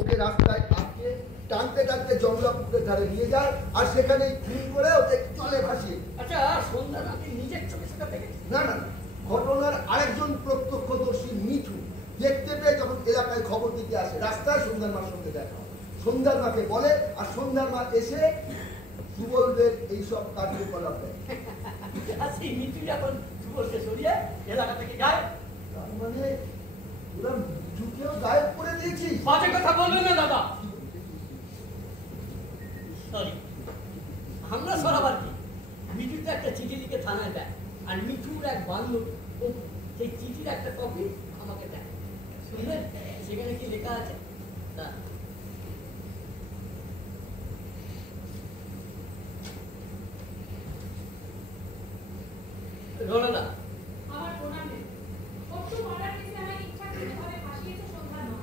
ওকে রাস্তায় আটকে টানতে টানতে জমলাপুরের ধারে নিয়ে যায় আর সেখানেই খুন করে ওকে জলে ভাসিয়ে। আচ্ছা, সন্ধ্যা রাতে নিজের চোখের সাথে দেখেছি? না না না, ঘটনার আরেকজন প্রত্যক্ষদর্শী মিঠু দেখতে পেয়ে যখন এলাকায় খবর দিতে আসে, রাস্তায় সন্ধ্যার মার সঙ্গে দেখা হয়। সন্ধ্যার মাকে বলে আর সন্ধ্যার মা এসে সুবলদের এইসব কার্যকলাপ দেয়। আর সেই মিঠু যখন সুবলকে সরিয়ে এলাকা থেকে যায়, তার মানে ওরা মিঠুকেও গায়েব করে দিয়েছি। বাজে কথা বলবেন না দাদা। সরি, আমরা সরাবার কি? মিঠু তো একটা চিঠি লিখে থানায় দেয়, আর মিঠুর এক বান্ধব সেই চিঠির একটা কপি আমাকে দেয়। শুনলেন সেখানে কি লেখা আছে? না, রোনাদা, আমার প্রণাম নেই। শত্রু মার্ডার কেসে আমাকে ইচ্ছাকৃতভাবে ফাঁসিয়েছে সন্ধ্যার মা।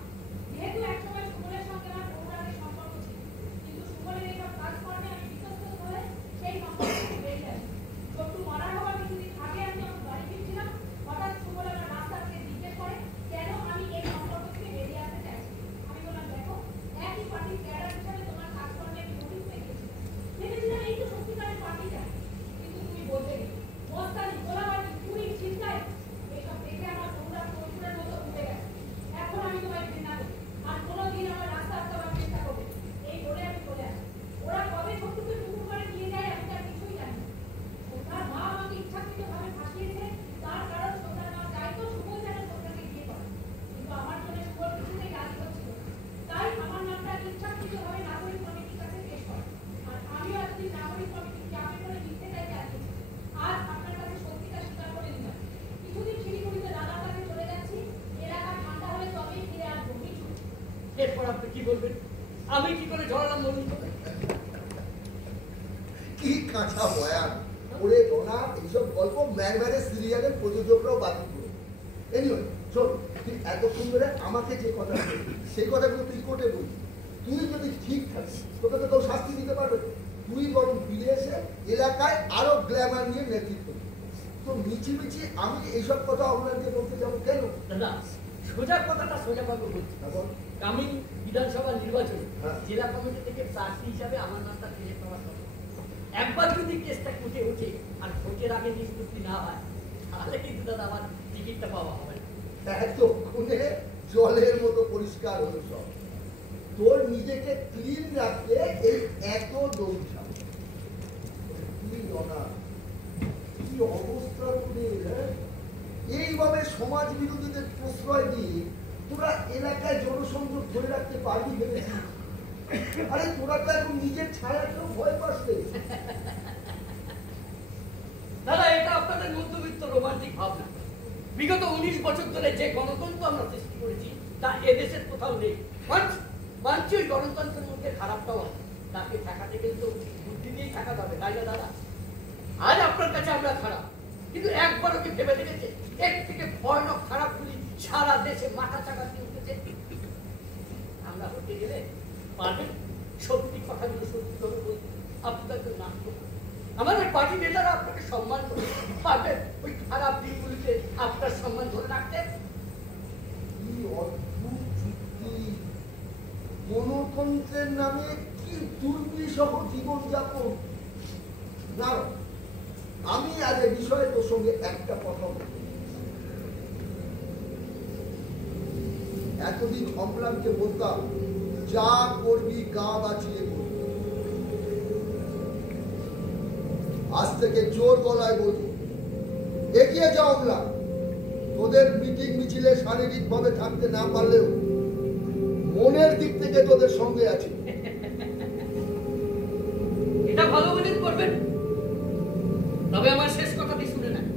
যেহেতু একসময় সুবলের সঙ্গে আমার অনুরাগের সম্পর্ক ছিল, কিন্তু সুবলের এইসব কাজকর্মে আমি বিশ্বস্ত হয়ে সেই সম্পর্ক থেকে বেরিয়ে আসি। শত্রু মারা হওয়ার কিছুদিন আগে আমি যখন বাড়ি ফিরছিলাম, হঠাৎ সুবল আমার রাস্তা থেকে জিজ্ঞেস করে কেন আমি এই সম্পর্ক থেকে বেরিয়ে আসতে চাইছি। আমি বললাম, দেখো, একই পার্টির ক্যাডার হিসাবে তোমার কাজকর্মে আমি মোটিভ পেয়েছি। ভেবেছিলাম এই তো সত্যিকারের পার্টি যায়, কিন্তু তুমি বলতে গেলে মস্তানি, গোলাবাজি, চুরি, ছিনতাই, এসব দেখে আমার অনুরাগ পশুরের মতো উঠে গেছে। এখন আমি তোমায় ঘৃণা করি, আর কোনোদিন আমার রাস্তা আটকাবার চেষ্টা করবে এই বলে আমি চলে আসি। ওরা কবে শত্রুকে টুকরো করে নিয়ে যায় আমি তার কিছুই জানি না। সন্ধ্যার মা আমাকে ইচ্ছাকৃতভাবে ফাঁসিয়েছে, তার কারণ সন্ধ্যার মা চাইতো সুবল যেন সন্ধ্যাকে বিয়ে করে, কিন্তু আমার জন্য সুবল কিছুতেই রাজি হচ্ছিল না। তাই আমার নামটা ইচ্ছাকৃতভাবে নাগরিক কমিটির কাছে পেশ করে, আর আমিও এতদিন নাগরিক কমিটির চাপে করে লিখতে চাই চাইছি। আজ আপনার কাছে সত্যিটা স্বীকার করে নিলাম। কিছুদিন শিলিগুড়িতে দাদার কাছে চলে যাচ্ছি, এলাকা ঠান্ডা হলে তবেই ফিরে আসবো। মিঠু, এরপর আপনি কি বলবেন? আমি কি করে ঝরালাম বলুন তো? কি কাঁচা বয়ান ওরে রোনা, এইসব গল্প ম্যাগনারে সিরিয়ালের প্রযোজকরাও বাতিল করে। এনিওয়ে শোন, তুই এতক্ষণ ধরে আমাকে যে কথা বললি সেই কথাগুলো তুই কোর্টে বলবি। তুই যদি ঠিক থাকিস তোকে তো কেউ শাস্তি দিতে পারবে না। তুই বরং ফিরে এসে এলাকায় আরো গ্ল্যামার নিয়ে নেতৃত্ব দিবি। তো মিছিমিছি আমি এইসব কথা আপনাকে বলতে যাবো কেন? দাদা, সোজা কথাটা সোজাভাবে বলছি। এখন কামিং বিধানসভা নির্বাচনে হ্যাঁ। জেলা কমিটি থেকে প্রার্থী হিসাবে আমার নামটা সিলেক্ট হওয়ার কথা। একবার যদি কেসটা কুটে ওঠে আর ভোটের আগে নিষ্পত্তি না হয়, তাহলে কিন্তু দাদা আমার টিকিটটা পাওয়া হবে না। এতক্ষণে জলের মতো পরিষ্কার হলো সব। তোর নিজেকে ক্লিন রাখতে এই এত দৌড়ঝাঁপ। কি রনা, কি অবস্থা তোদের, হ্যাঁ? এইভাবে সমাজ বিরোধীদের প্রশ্রয় দিয়ে তোরা এলাকায় জনসংযোগ ধরে রাখতে পারবি ভেবেছিস? আরে তোরা তো এখন নিজের ছায়াকেও ভয় পাস রে। দাদা, এটা আপনাদের মধ্যবিত্ত রোমান্টিক ভাবনা। বিগত 19 বছর ধরে যে গণতন্ত্র আমরা সৃষ্টি করেছি তা এদেশের কোথাও নেই। মানছি ওই গণতন্ত্রের মধ্যে খারাপটাও আছে, তাকে ঠেকাতে কিন্তু বুদ্ধি দিয়েই ঠেকা যাবে, তাই না দাদা? আজ আপনার কাছে আমরা খারাপ, কিন্তু একবারও কি ভেবে দেখেছে এর থেকে ভয়ানক খারাপগুলি সারা দেশে মাথা চাকা দিয়ে উঠেছে? আমরা হতে গেলে পারবেন সত্যি কথাগুলো সত্যি করে বলতে, আপনি তাকে না করবেন। আমাদের পার্টি নেতারা আপনাকে সম্মান করে পারবেন ওই খারাপ দিনগুলিতে আপনার সম্মান ধরে রাখতে? কি অদ্ভুত যুক্তি! গণতন্ত্রের নামে কি দুর্বিষহ জীবনযাপন! না, আমি আজ এ বিষয়ে তোর সঙ্গে একটা কথা বলব। এতদিন অম্লানকে বলতাম যা করবি গা বাঁচিয়ে করবি, আজ থেকে জোর গলায় বলবো এগিয়ে যা অম্লান। তোদের মিটিং মিছিলে শারীরিক ভাবে থাকতে না পারলেও মনের দিক থেকে তোদের সঙ্গে আছি। এটা ভালো বলেন করবেন, তবে আমার শেষ কথাটি শুনে নেন।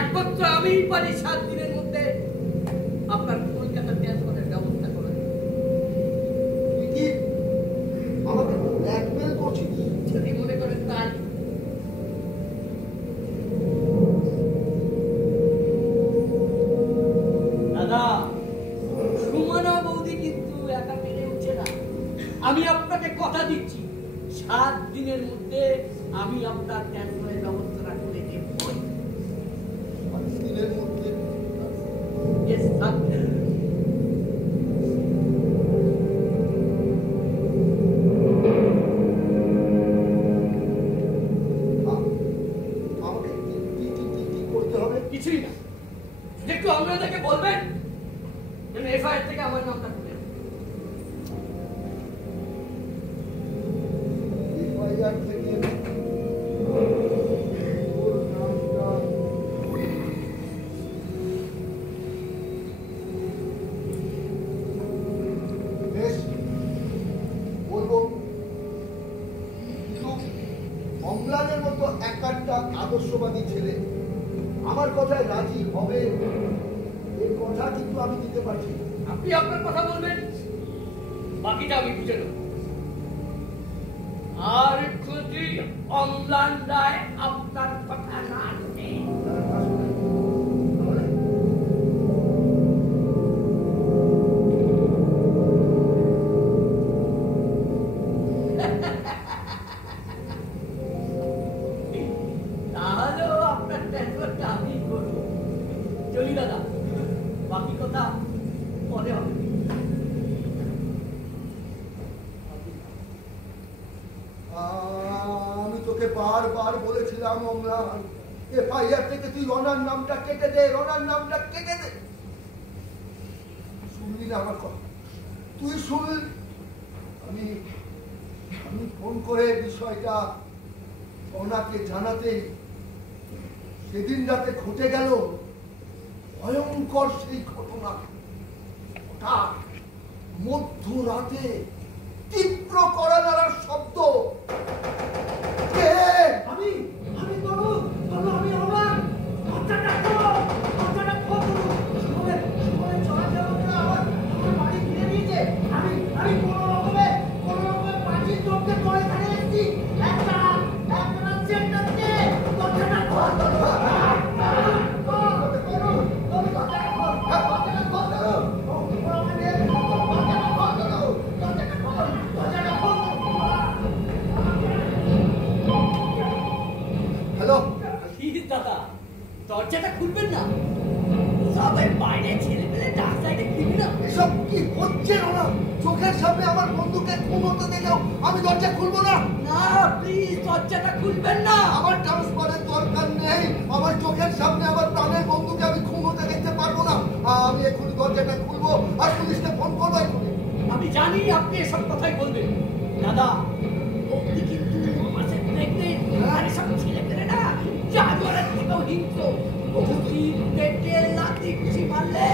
একমাত্র আমিই পারি 7 দিনের মধ্যে আপনার কলকাতা ট্রান্সফারের ব্যবস্থা করে দেব। তুই কি আমাকে ব্ল্যাকমেল করছিস? যদি মনে করেন তাই। দাদা, সুমনা বৌদি কিন্তু একা পেরে উঠছে না। আমি আপনাকে কথা দিচ্ছি 7 দিনের মধ্যে আমি আপনার ট্রান্সফারের ব্যবস্থাটা করে দেব। 7 দিনের মধ্যে? Yes, 7 দিনের। তোমার মতো একটা আদর্শবাদী ছেলে আমার কথায় রাজি হবে এই কথা কিন্তু আমি দিতে পারছি না। আপনি আপনার কথা বলবেন, বাকিটা আমি বুঝে নেব। আর যদি অম্লান রায় আপনার কথা না শুনে, তাহলেও আপনার ট্যাটুয়ারটা আমি করবো। চলি দাদা, বাকি কথা পরে হবে। আমি তোকে বারবার বলেছিলাম অম্লান, এফআইআর থেকে তুই রনার নামটা কেটে দে, রনার নামটা কেটে দে। শুনলি না আমার কথা? তুই শুনলি? আমি ফোন করে বিষয়টা ওনাকে জানাতে সেদিন রাতে ঘটে গেল ভয়ঙ্কর সেই ঘটনা। হঠাৎ মধ্যরাতে তীব্র কড়া নাড়ার শব্দ। আমি বলবো আমি অম্লান, দরজাটা খোলো, দরজাটা খোলো। সুমনের চলাচলটা আমার বাড়ি ঘিরে নিয়েছে। আমি কোনো রকমে পাঁচিল টপকে পড়ে এখানে এসেছি। একটা সেন্টার দিয়ে দরজাটা খোলো। হ্যালো, প্লিজ দাদা, দরজাটা খুলবেন না। সবাই বাইরে ছেলে পেলে ডাক সাইডে খুলবি না। এসব কি হচ্ছে রনা? চোখের সামনে আমার বন্ধুকে খুন হতে দেখেও আমি দরজা খুলবো না? না প্লিজ, দরজাটা খুলবেন না। আমার ট্রান্সফারের দরকার নেই। আমার চোখের সামনে আমার প্রাণের বন্ধুকে আমি খুন হতে দেখতে পারবো না। আমি এখনই দরজাটা খুলবো আর পুলিশকে ফোন করবো এখনই। আমি জানি আপনি এসব কথাই বলবেন দাদা। আপনি কিন্তু আমাদের প্রেগনেন্ট আর এসব ছেলে পেলে না জানোয়ারের থেকেও হিংস্র। অতি পেটে লাথি খুশি মারলে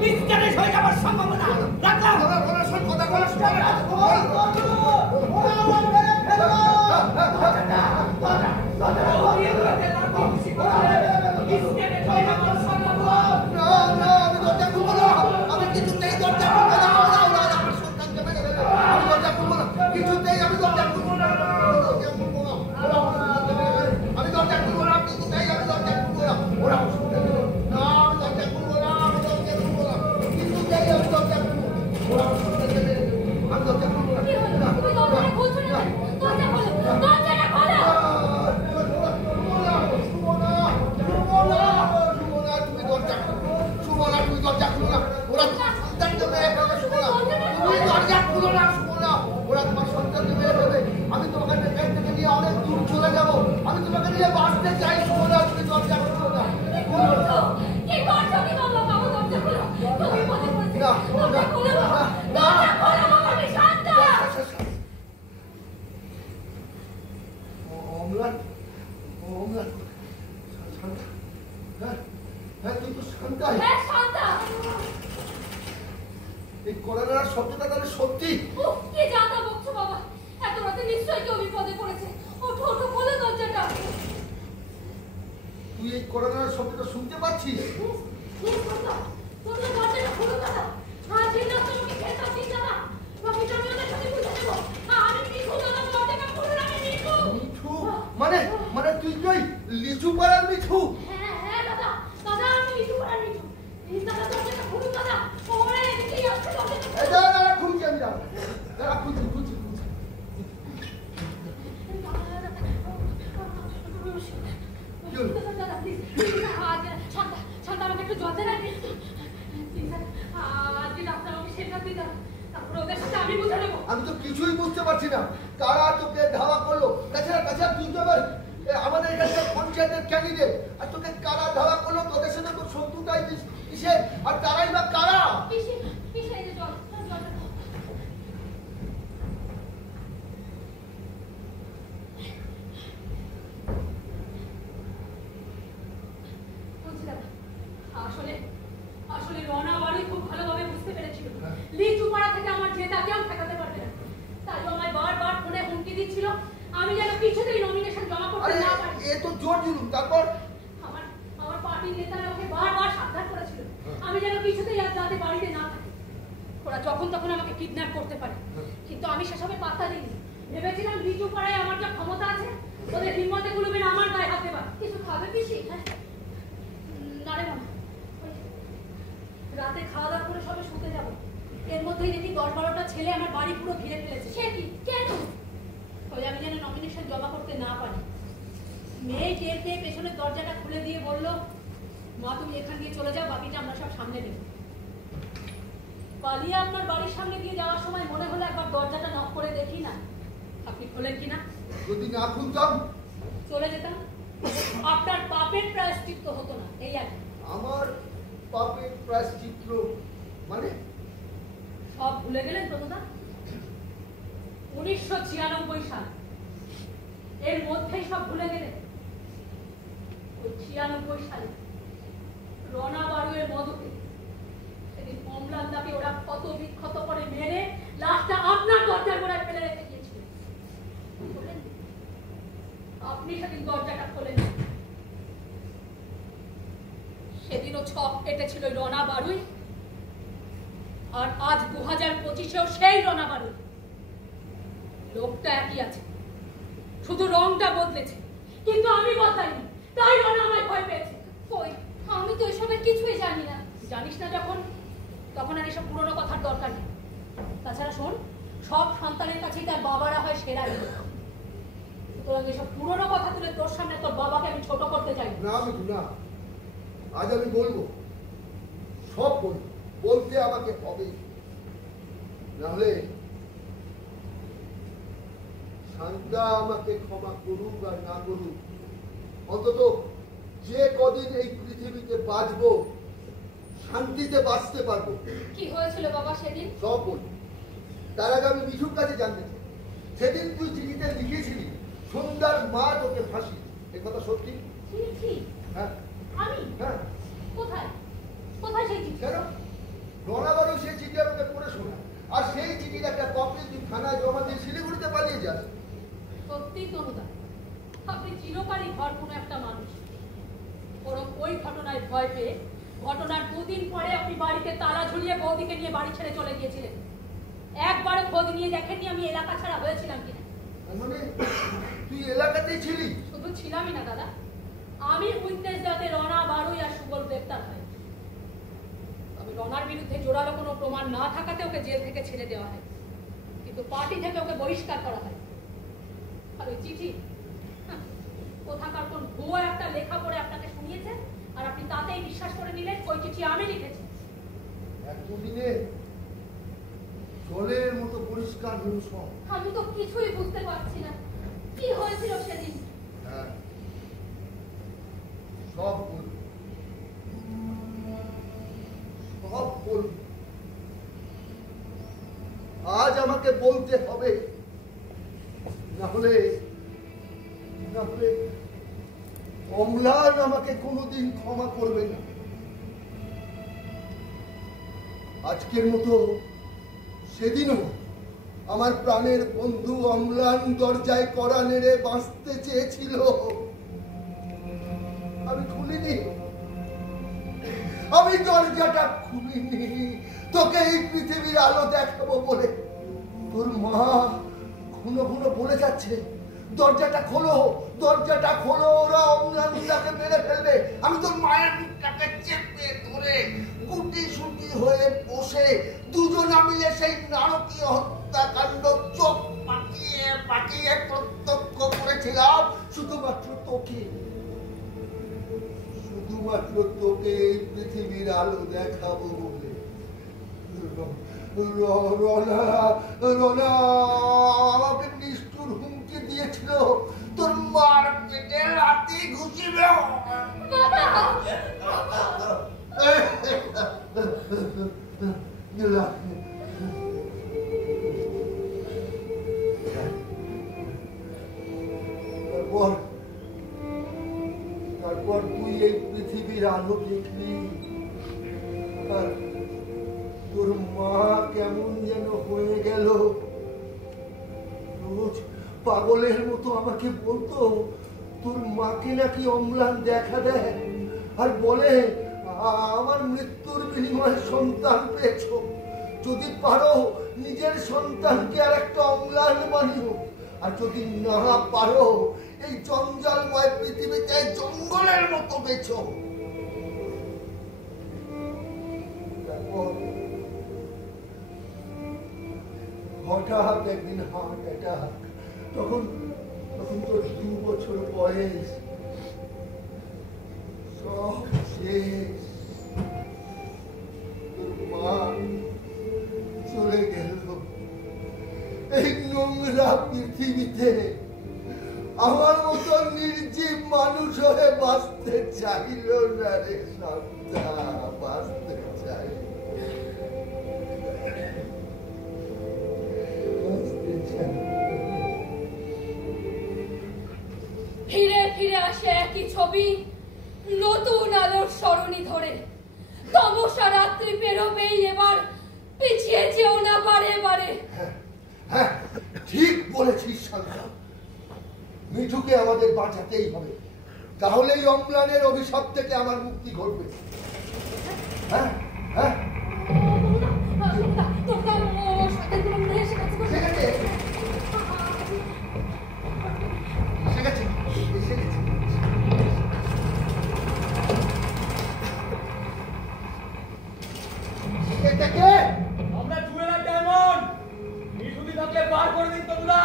মিসক্যারেজ হয়ে যাওয়ার সম্ভাবনা। রাখলাম। ওনার সঙ্গে কথা বলার সময় না। অতি পেটে লাথি খুশি মারলে মিসক্যারেজ হয়ে যাওয়ার সম্ভাবনা। না, না, আমি দরজা খুলবো না। আমি কিছুতেই দরজা খুলবো না। ওরা আমার সন্তানকে মেরে ফেলবে। আমি দরজা খুলবো না। কিছুতেই আমি দরজা খুলবো না। দরজা খুলবো না। ওরা আমার সন্তানকে মেরে ফেলবে। আমি দরজা খুলবো না। কিছুতেই আমি দরজা খুলবো না। ওরা আমার সন্তানকে মেরে ফেলবে। না, আমি দরজা খুলবো না। আমি দরজা খুলবো না। কিছুতেই আমি দরজা খুলবো না। ওরা আমার সন্তানকে মেরে ফেলবে। আমি দরজা খুলবো না। কি হলো? তুমি দরজাটা খুলছো না? দরজা খোলো, দরজাটা খোলো। আমি তোমাকে ব্যাগ থেকে নিয়ে অনেক দূর চলে যাবো। আমি তোমাকে নিয়ে বাঁচতে চাই। সুমনা, তুমি দরজা খুলো না। কি করছো? কি বাবা? বাবা দরজা খোলো। তুমি বলে বলছি। দরজা খোলো বাবা। দরজা খোলো বাবা, আমি শান্তা। অম্লান, অম্লান, শান্তা। হ্যাঁ, তুই তো শান্তাই। হ্যাঁ শান্তা। এই করোনার শব্দটা তাহলে সত্যি? উফ, কি জাতা বকছো বাবা। এত রাতে নিশ্চয়ই কেউ বিপদে পড়েছে। ওঠো ওঠো, খোলো দরজাটা। তুই এই করোনার শব্দটা শুনতে পাচ্ছিস? দরজাটা খোলো দাদা। আজ এই রাতে আমাকে খেতে দিন দাদা। বাকিটা আমি ওদের সাথে বুঝে নেবো। আমি মিঠু দাদা, দরজাটা খোলো, আমি মিঠু। মিঠু? মানে তুই কই লিচু পাড়ার মিঠু? হ্যাঁ দাদা, দাদা আমি মিঠু আর মিঠু। প্লিজ দাদা, দরজাটা খোলো দাদা। ওরে এদিকেই আসছে দরজাটা। এই দাঁড়া, খুলছি আমি, দাঁড়া, খুলছি। দাদা প্লিজ, আজ শান্তা আমাকে একটু জল দেন প্লিজ। আজকে ডাক্তার আমাকে শেখা দিই দাদা। তারপরে ওদের সাথে আমি বুঝে নেবো। আমি তো কিছুই বুঝতে পারছি না। কারা তোকে ধাওয়া করলো? তাছাড়া তুই তো এবার আমাদের এখানকার পঞ্চায়েতের ক্যান্ডিডেট। আর তোকে কারা ধাওয়া করলো? তোদের সাথে তোর শত্রুতাই কিসের? আর তারাই বা কারা? পিসি এই যে জল, জলটা খাও। বলছি দাদা, আসলে রনা বাড়ি খুব ভালোভাবে বুঝতে পেরেছিল লিচু পাড়া থেকে আমার জেতা কেউ ঠেকাতে পারবে না। তাই আমায় বারবার ফোনে হুমকি দিচ্ছিল আমি যেন কিছুতেই নমিনেশন জমা করতে না জুলুম, তারপর আমার আমার পার্টির নেতারা ওকে বারবার সাবধান করেছিল আমি যেন কিছুতেই আজ রাতে বাড়িতে না থাকি। ওরা যখন তখন আমাকে কিডন্যাপ করতে পারে, কিন্তু আমি সেসবে পাত্তা দিইনি। ভেবেছিলাম বিজু পাড়ায় আমার যা ক্ষমতা আছে ওদের হিম্মতে গুলোবে না আমার গায়ে হাত দেবার। কিছু খাবে পিসি? না রে মা, রাতে খাওয়া দাওয়া করে সবে শুতে যাবো, এর মধ্যেই দেখি 10-12টা ছেলে আমার বাড়ি পুরো ঘিরে ফেলেছে। সে কি? কেন? ওই আমি যেন নমিনেশন জমা করতে না পারি। মেয়ে টের পেয়ে পেছনের দরজাটা খুলে দিয়ে বললো, মা তুমি এখান দিয়ে চলে যাও, বাকিটা আমরা সব সামনে নেব। পালিয়ে আপনার বাড়ির সামনে দিয়ে যাওয়ার সময় মনে হলো একবার দরজাটা নক করে দেখি না, আপনি খোলেন কিনা। যদি না খুলতাম চলে যেতাম, আপনার পাপের প্রায়শ্চিত্ত হতো না, এই আর কি। আমার পাপের প্রায়শ্চিত্ত মানে সব ভুলে গেলেন প্রমোদা? 1996 সাল, এর মধ্যেই সব ভুলে গেলেন? ওই 96 সালে রনা বাড়ুয়ের মদতে সেদিন অম্লানদাকে ওরা ক্ষত বিক্ষত করে মেরে লাশটা আপনার দরজার গোড়ায় ফেলে রেখে গিয়েছিল। আপনি সেদিন দরজাটা খোলেন। সেদিনও ছক কেটেছিল রনা বাড়ুই, আর আজ 2025-এও সেই রনা বাড়ুই। লোকটা একই আছে, শুধু রংটা বদলেছে, কিন্তু আমি বদলাইনি, তাই রনা আমায় ভয় পেয়েছে। কই, আমি তো এসবের কিছুই জানি না। জানিস না যখন, তখন আর এসব পুরোনো কথার দরকার নেই। তাছাড়া শোন, সব সন্তানের কাছেই তার বাবারা হয় সেরা। সুতরাং এসব পুরোনো কথা তুলে তোর সামনে তোর বাবাকে আমি ছোট করতে চাই না। মিঠু না, আজ আমি বলবো, সব বলবো, বলতে আমাকে হবে। নাহলে শান্তা আমাকে ক্ষমা করুক আর না করুক, অন্তত যে কদিন এই পৃথিবীতে বাঁচবো শান্তিতে বাঁচতে পারবো। কি হয়েছিল বাবা সেদিন? সব বলবো। তার আগে আমি মিঠুর কাছে জানতে চাই, সেদিন তুই চিঠিতে লিখেছিলি সন্ধ্যার মা তোকে ফাঁসি, এ কথা সত্যি? চিঠি? হ্যাঁ আমি? হ্যাঁ। কোথায় কোথায় সেই চিঠি? কেন? রনাবারও সেই চিঠি আমাকে পড়ে শোনা, আর সেই চিঠির একটা কপি তুই থানায় জমা দিয়ে শিলিগুড়িতে পালিয়ে যাস। সত্যি তনুদা, আপনি চিরকালই ঘর কোনো একটা মানুষ। বরং ওই ঘটনায় ভয় পেয়ে ঘটনার 2 দিন পরে আপনি বাড়িতে তালা ঝুলিয়ে বৌদিকে নিয়ে বাড়ি ছেড়ে চলে গিয়েছিলেন। একবারও খোঁজ নিয়ে দেখেননি আমি এলাকা ছাড়া হয়েছিলাম কিনা। মানে তুই এলাকাতেই ছিলি? শুধু ছিলামই না দাদা, আমি উইটনেস যাতে রনা বাড়ুই আর সুবল গ্রেপ্তার হয়। তবে রনার বিরুদ্ধে জোরালো কোনো প্রমাণ না থাকাতে ওকে জেল থেকে ছেড়ে দেওয়া হয়, কিন্তু পার্টি থেকে ওকে বহিষ্কার করা হয়। আর ওই চিঠি, কোথাকার কোন ভুয়ো একটা লেখা পড়ে আপনাকে শুনিয়েছে, আর আপনি তাতেই বিশ্বাস করে নিলেন ওই চিঠি আমি লিখেছি। এতদিনে জলের মতো পরিষ্কার হলো সব। আমি তো কিছুই বুঝতে পারছি না কি হয়েছিল সেদিন। হ্যাঁ, সব বলবো, সব বলবো। আজ আমাকে বলতে হবে, না হলে অম্লান আমাকে কোনোদিন ক্ষমা করবে না। আজকের মতো সেদিনও আমার প্রাণের বন্ধু অম্লান দরজায় কড়া নেড়ে বাঁচতে চেয়েছিল, আমি খুলিনি, আমি দরজাটা খুলিনি তোকে এই পৃথিবীর আলো দেখাবো বলে। তোর মা ঘুনো ঘুনো বলে যাচ্ছে, দরজাটা খোলো, দরজাটা খোলো, ওরা অম্লানদাকে মেরে ফেলবে। আমি তোর মায়ের মুখটাকে চেপে ধরে গুটি সুটি হয়ে বসে দুজনা মিলে সেই নারকীয় হত্যাকাণ্ড চোখ পাকিয়ে পাকিয়ে প্রত্যক্ষ করেছিলাম শুধুমাত্র তোকে এই পৃথিবীর আলো দেখাবো বলে। রনা আমাকে নিষ্ঠুর হুমকি দিয়েছিল, তোর মার পেটে লাথি ঘুষিবে। তারপর তুই এই পৃথিবীর আলো দেখলি, আর তোর মা কেমন যেন হয়ে গেল। রোজ পাগলের মতো আমাকে বলতো, তোর মাকে নাকি অম্লান দেখা দেয় আর বলে আমার মৃত্যুর বিনিময়ে সন্তান পেয়েছো, যদি পারো নিজের সন্তানকে আর একটা অম্লান বানিও, আর যদি না পারো এই জঞ্জালময় পৃথিবীতে জঙ্গলের মতো বেছো। হঠাৎ একদিন হার্ট অ্যাটাক, তখন তোর 2 বছর বয়স, সব শেষ। তোর মা চলে গেল এই নোংরা পৃথিবীতে। আমার মতো নির্জীব মানুষ হয়ে বাঁচতে চাইল না রে সন্তান, বাঁচতে চাই। ফিরে ফিরে আসে একই ছবি, নতুন আলোর সরণি ধরে। তমসা রাত্রি পেরোবেই এবার, পিছিয়ে যেও না বারে বারে। হ্যাঁ, ঠিক বলেছিস শান্তা। মিঠুকে আমাদের বাঁচাতেই হবে, তাহলেই অম্লানের অভিশাপ থেকে আমার মুক্তি ঘটবে। হ্যাঁ হ্যাঁ, আমরা জুয়েলার ডায়মন্ড। মিঠুদিকে বার করে দিন তোমরা।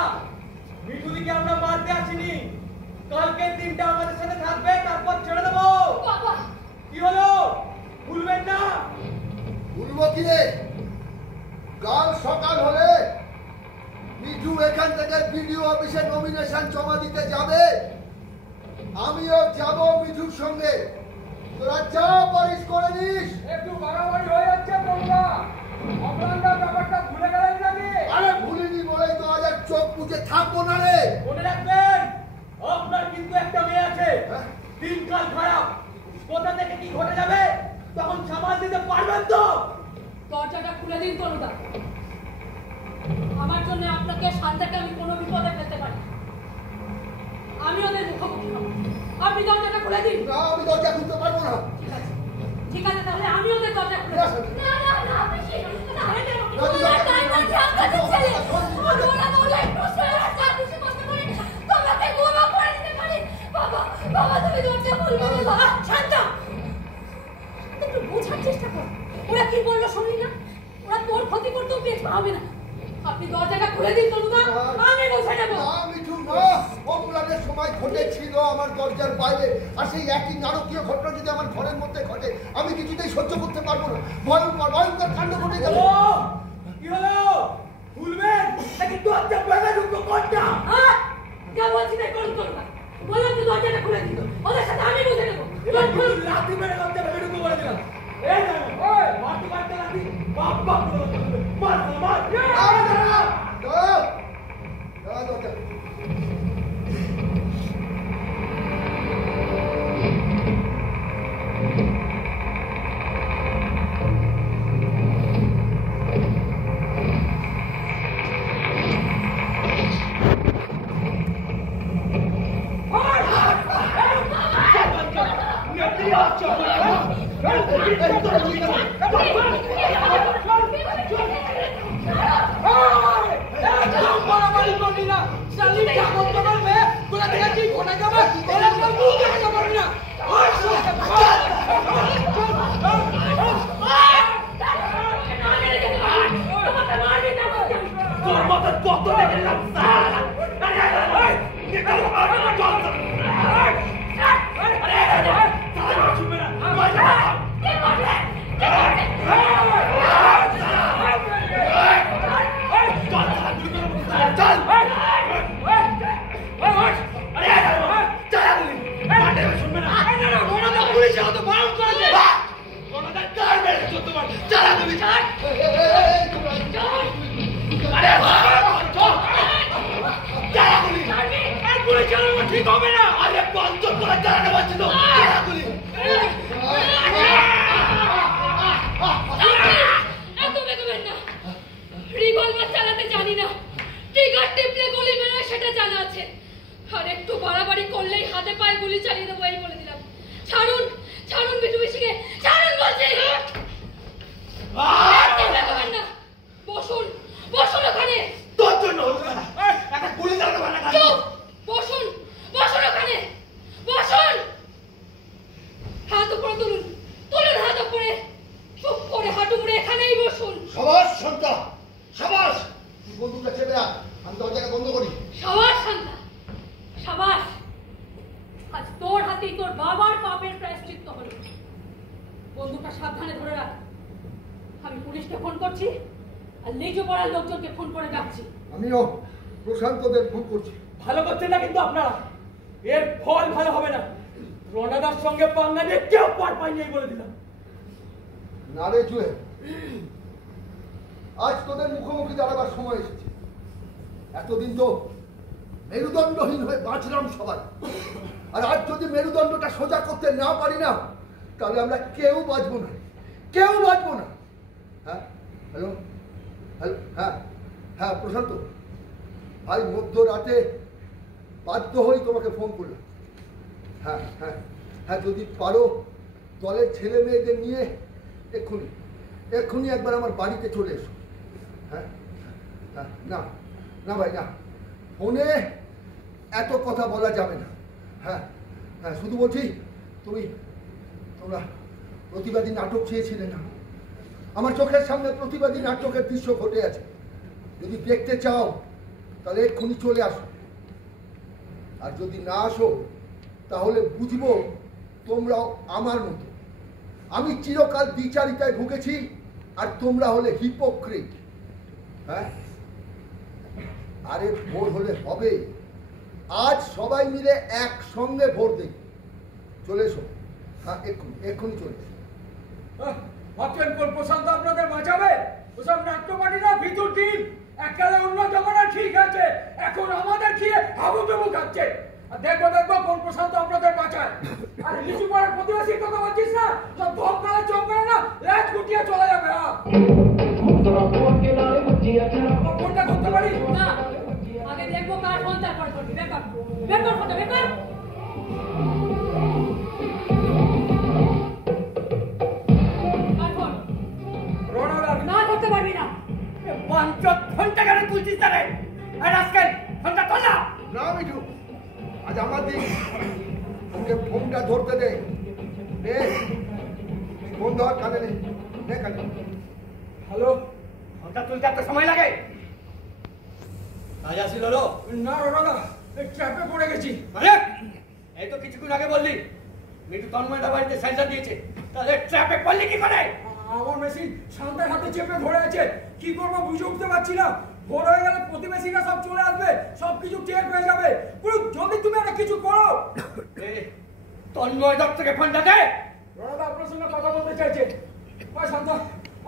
মিঠুদিকে আমরা মারতে আসিনি, কালকের দিনটা আমাদের সাথে থাকবে, তারপর ছেড়ে দেবো। কি হলো, ভুলবেন না? ভুলবো কি রে? কাল সকাল হলে মিঠু এখান থেকে বিডিও অফিসে নমিনেশন জমা দিতে যাবে, আমিও যাব মিঠুর সঙ্গে। তোরা যা পারিস করে নিস। একটু বাড়াবাড়ি হয়ে যাচ্ছে তোমরা। আপনারা ব্যাপারটা ভুলে গেলেন নাকি? আরে ভুলিনি বলেই তো আজ আর চোখ মুছে থাকবো না রে। মনে রাখবেন, আপনার কিন্তু একটা মেয়ে আছে। দিনকাল খারাপ, কোথা থেকে কি ঘটে যাবে তখন সামাল দিতে পারবেন তো? দরজাটা খুলে দিন তনুদা। আমার জন্য আপনাকে শান্তাকে আমি কোনো বিপদে ফেলতে পারি, আমি ওদের মুখোমুখি হব। আপনি দরজাটা খুলে দিন। না, আমি দরজা খুলতে পারবো না। ঠিক আছে, তাহলে আমি ওদের দরজা খুলে দিই। না না না, পিসি, না, ওরা ডায়মন্ড জানতে ছেলে। ওরা বলে একটু সরে যা, পিসি কষ্ট করে তোমাকে গোলা করে দিতে পারি। বাবা, বাবা তুমি দরজা খুলবে না। বাবা, শান্ত। একটু বোঝার চেষ্টা কর। ওরা কি বললো শুনি না? ওরা তোর ক্ষতি করতেও পেট পাবে না। আপনি দরজাটা খুলে দিন তনুদা, আমি বসে নেব। না মিঠু না, অম্লানের সময় ঘটেছিল আমার দরজার বাইরে, আর সেই একই নারকীয় ঘটনা যদি আমার ঘরের মধ্যে ঘটে আমি কিছুতেই সহ্য করতে পারবো না। ভয়ঙ্কর ভয়ঙ্কর কাণ্ড ঘটে গেল। কি হলো, ভুলবেন নাকি দরজা ভেঙে ঢুকবো কোনটা? হ্যাঁ, যা বলছি তাই করুন তনুদা। বললাম তো দরজাটা খুলে দিন, ওদের সাথে আমি বসে নেব। এবার খুলুন, লাথি মেরে দরজা ভেঙে ঢুকবো বলে দিলাম। এই জানো, ওই মারতে মারতে লাথি বাপ বাপ করে মার মার। দরজা ঠিক হবে না। আরে পঞ্চম করে চালাতে পারছি তো। এত বেগবেন না। রিভলভার চালাতে জানি না, ট্রিগার টিপলে গুলি বেরোয় সেটা জানা আছে। আর একটু বাড়াবাড়ি করলেই হাতে পায়ে গুলি চালিয়ে দেবো এই বলে দিলাম। ছাড়ুন, ছাড়ুন বিটু পিসিকে, ছাড়ুন বলছি। না, বসুন, বসুন ওখানে। তোর জন্য একটা গুলি চালাতে পারে না। চুপ, বসুন, বসুন ওখানে, বসুন। হাত উপরে তুলুন, তুলুন হাত উপরে। চুপ করে হাঁটু মুড়ে এখানেই বসুন। সাবাস শান্তা, সাবাস। তুই বন্দুকটা চেপে রাখ, আমি দরজাটা বন্ধ করি। সাবাস শান্তা, সাবাস। আজ তোর হাতেই তোর বাবার পাপের প্রায়শ্চিত্ত হলো। বন্দুকটা সাবধানে ধরে রাখ। আমি পুলিশকে ফোন করছি আর লেজো পড়ার লোকজনকে ফোন করে ডাকছি। আমিও প্রশান্তদের ফোন করছি। ভালো করছেন না কিন্তু আপনারা, এর ফল ভালো হবে না। রণাদার সঙ্গে পাঙ্গা নিয়ে কেউ পার পায়নি এই বলে দিলাম। না রে জুয়ে, আজ তোদের মুখোমুখি দাঁড়াবার সময় এসেছে। এতদিন তো মেরুদণ্ডহীন হয়ে বাঁচলাম সবাই, আর আজ যদি মেরুদণ্ডটা সোজা করতে না পারি না, তাহলে আমরা কেউ বাঁচবো না, কেউ বাঁচবো না। হ্যাঁ, হ্যালো, হ্যালো, হ্যাঁ হ্যাঁ প্রশান্ত ভাই, মধ্যরাতে বাধ্য হয়ে তোমাকে ফোন করলাম। হ্যাঁ হ্যাঁ হ্যাঁ, যদি পারো দলের ছেলে মেয়েদের নিয়ে এক্ষুনি এক্ষুনি একবার আমার বাড়িতে চলে এসো। হ্যাঁ হ্যাঁ, না না ভাই, না, ফোনে এত কথা বলা যাবে না। হ্যাঁ হ্যাঁ, শুধু বলছি তোমরা প্রতিবাদী নাটক চেয়েছিলে না? আমার চোখের সামনে প্রতিবাদী নাটকের দৃশ্য ঘটে আছে। যদি দেখতে চাও তাহলে এক্ষুনি চলে আসো, আর যদি না আসো তাহলে বুঝবো তোমরাও আমার মতো। আমি চিরকাল দ্বিচারিতায় ভুগেছি, আর তোমরা হলে হিপোক্রিট। হ্যাঁ, আরে ভোর হলে হবে, আজ সবাই মিলে একসঙ্গে ভোট দেব। চলে এসো, হ্যাঁ এক্ষুনি এক্ষুনি চলে এসো। ভাবছেন কোন প্রশান্ত আপনাদের বাঁচাবে? ওসব নাট্যপাটি না, ভিতর টিম এককালে অন্য জমানা ঠিক আছে, এখন আমাদের খেয়ে হাবুডুবু খাচ্ছে। আর দেখবো কোন প্রশান্ত আপনাদের বাঁচায়। আর কিছু পরে প্রতিবেশীর কথা বলছিস না, সব ধপ করে চোখ করে না ল্যাচ গুটিয়ে চলে যাবে। ফোনটা করতে পারি না, আগে দেখবো কার ফোন, তারপর করবি। বেকার বেকার ফোনটা বেকার। কার ফোন? রণদার। না করতে পারবি না। ৫ ঘন্টা কেন তুলছিস তারে? আর আজকে ফোনটা তোল না। না মিঠু, আজ আমার দিন, ওকে ফোনটা ধরতে দে। নে, ফোন ধর, কানে নে, নে কানে। হ্যালো, ফোনটা তুলতে এত সময় লাগে? কাজ আসিল হলো? না রণদা, ট্র্যাপে পড়ে গেছি। আরে এই তো কিছুক্ষণ আগে বললি মিঠু তন্ময়দা বাড়িতে সেন্সার দিয়েছে, তাহলে ট্র্যাপে পড়লি কি করে? আমার মেশিন শান্তার হাতে চেপে ধরে আছে, কি করবো বুঝে উঠতে পারছি না। ভোর হয়ে গেলে প্রতিবেশীরা সব চলে আসবে, সবকিছু টের হয়ে যাবে। পুরো জলদি তুমি একটা কিছু করো। তন্ময় দত্ত থেকে ফোনটা দে। রণদা আপনার সঙ্গে কথা বলতে চাইছে। শান্তা,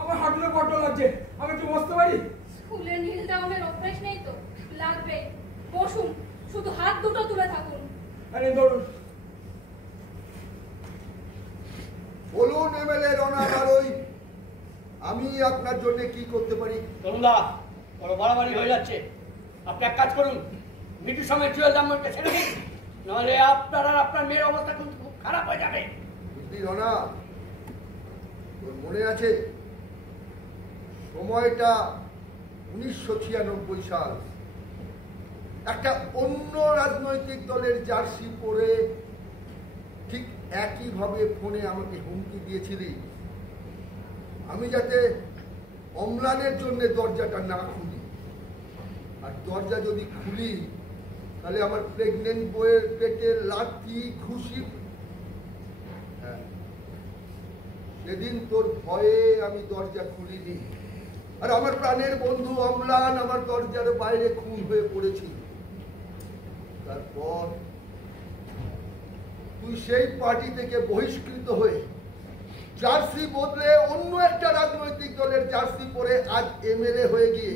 আমার হাঁটুতে বড্ড লাগছে, আমি একটু বসতে পারি? স্কুলে নীল ডাউনের অভ্যাস নেই তো, লাগবে। বসুন, শুধু হাত দুটো তুলে থাকুন। আরে ধরুন। বলুন এমএলএ রণা বারোই, আমি আপনার জন্য কি করতে পারি? তরুণদা, বড় বাড়াবাড়ি হয়ে যাচ্ছে। আপনি এক কাজ করুন, মিঠুর সঙ্গে জুয়েল দামকে ছেড়ে দিন, নাহলে আপনার আর আপনার মেয়ের অবস্থা কিন্তু খুব খারাপ হয়ে যাবে। বুঝলি রণা, তোর মনে আছে সময়টা 1996 সাল, একটা অন্য রাজনৈতিক দলের জার্সি পরে ঠিক একইভাবে ফোনে আমাকে হুমকি দিয়েছিলি আমি যাতে অম্লানের জন্য দরজাটা না খুলি, আর দরজা যদি খুলি তাহলে আমার প্রেগনেন্ট বইয়ের পেটে লাথি ঘুষি। হ্যাঁ, সেদিন তোর ভয়ে আমি দরজা খুলিনি, আর আমার প্রাণের বন্ধু অম্লান আমার দরজার বাইরে খুন হয়ে পড়েছিল। তারপর তুই সেই পার্টি থেকে বহিষ্কৃত হয়ে জার্সি বদলে অন্য একটা রাজনৈতিক দলের জার্সি পরে আজ এমএলএ হয়ে গিয়ে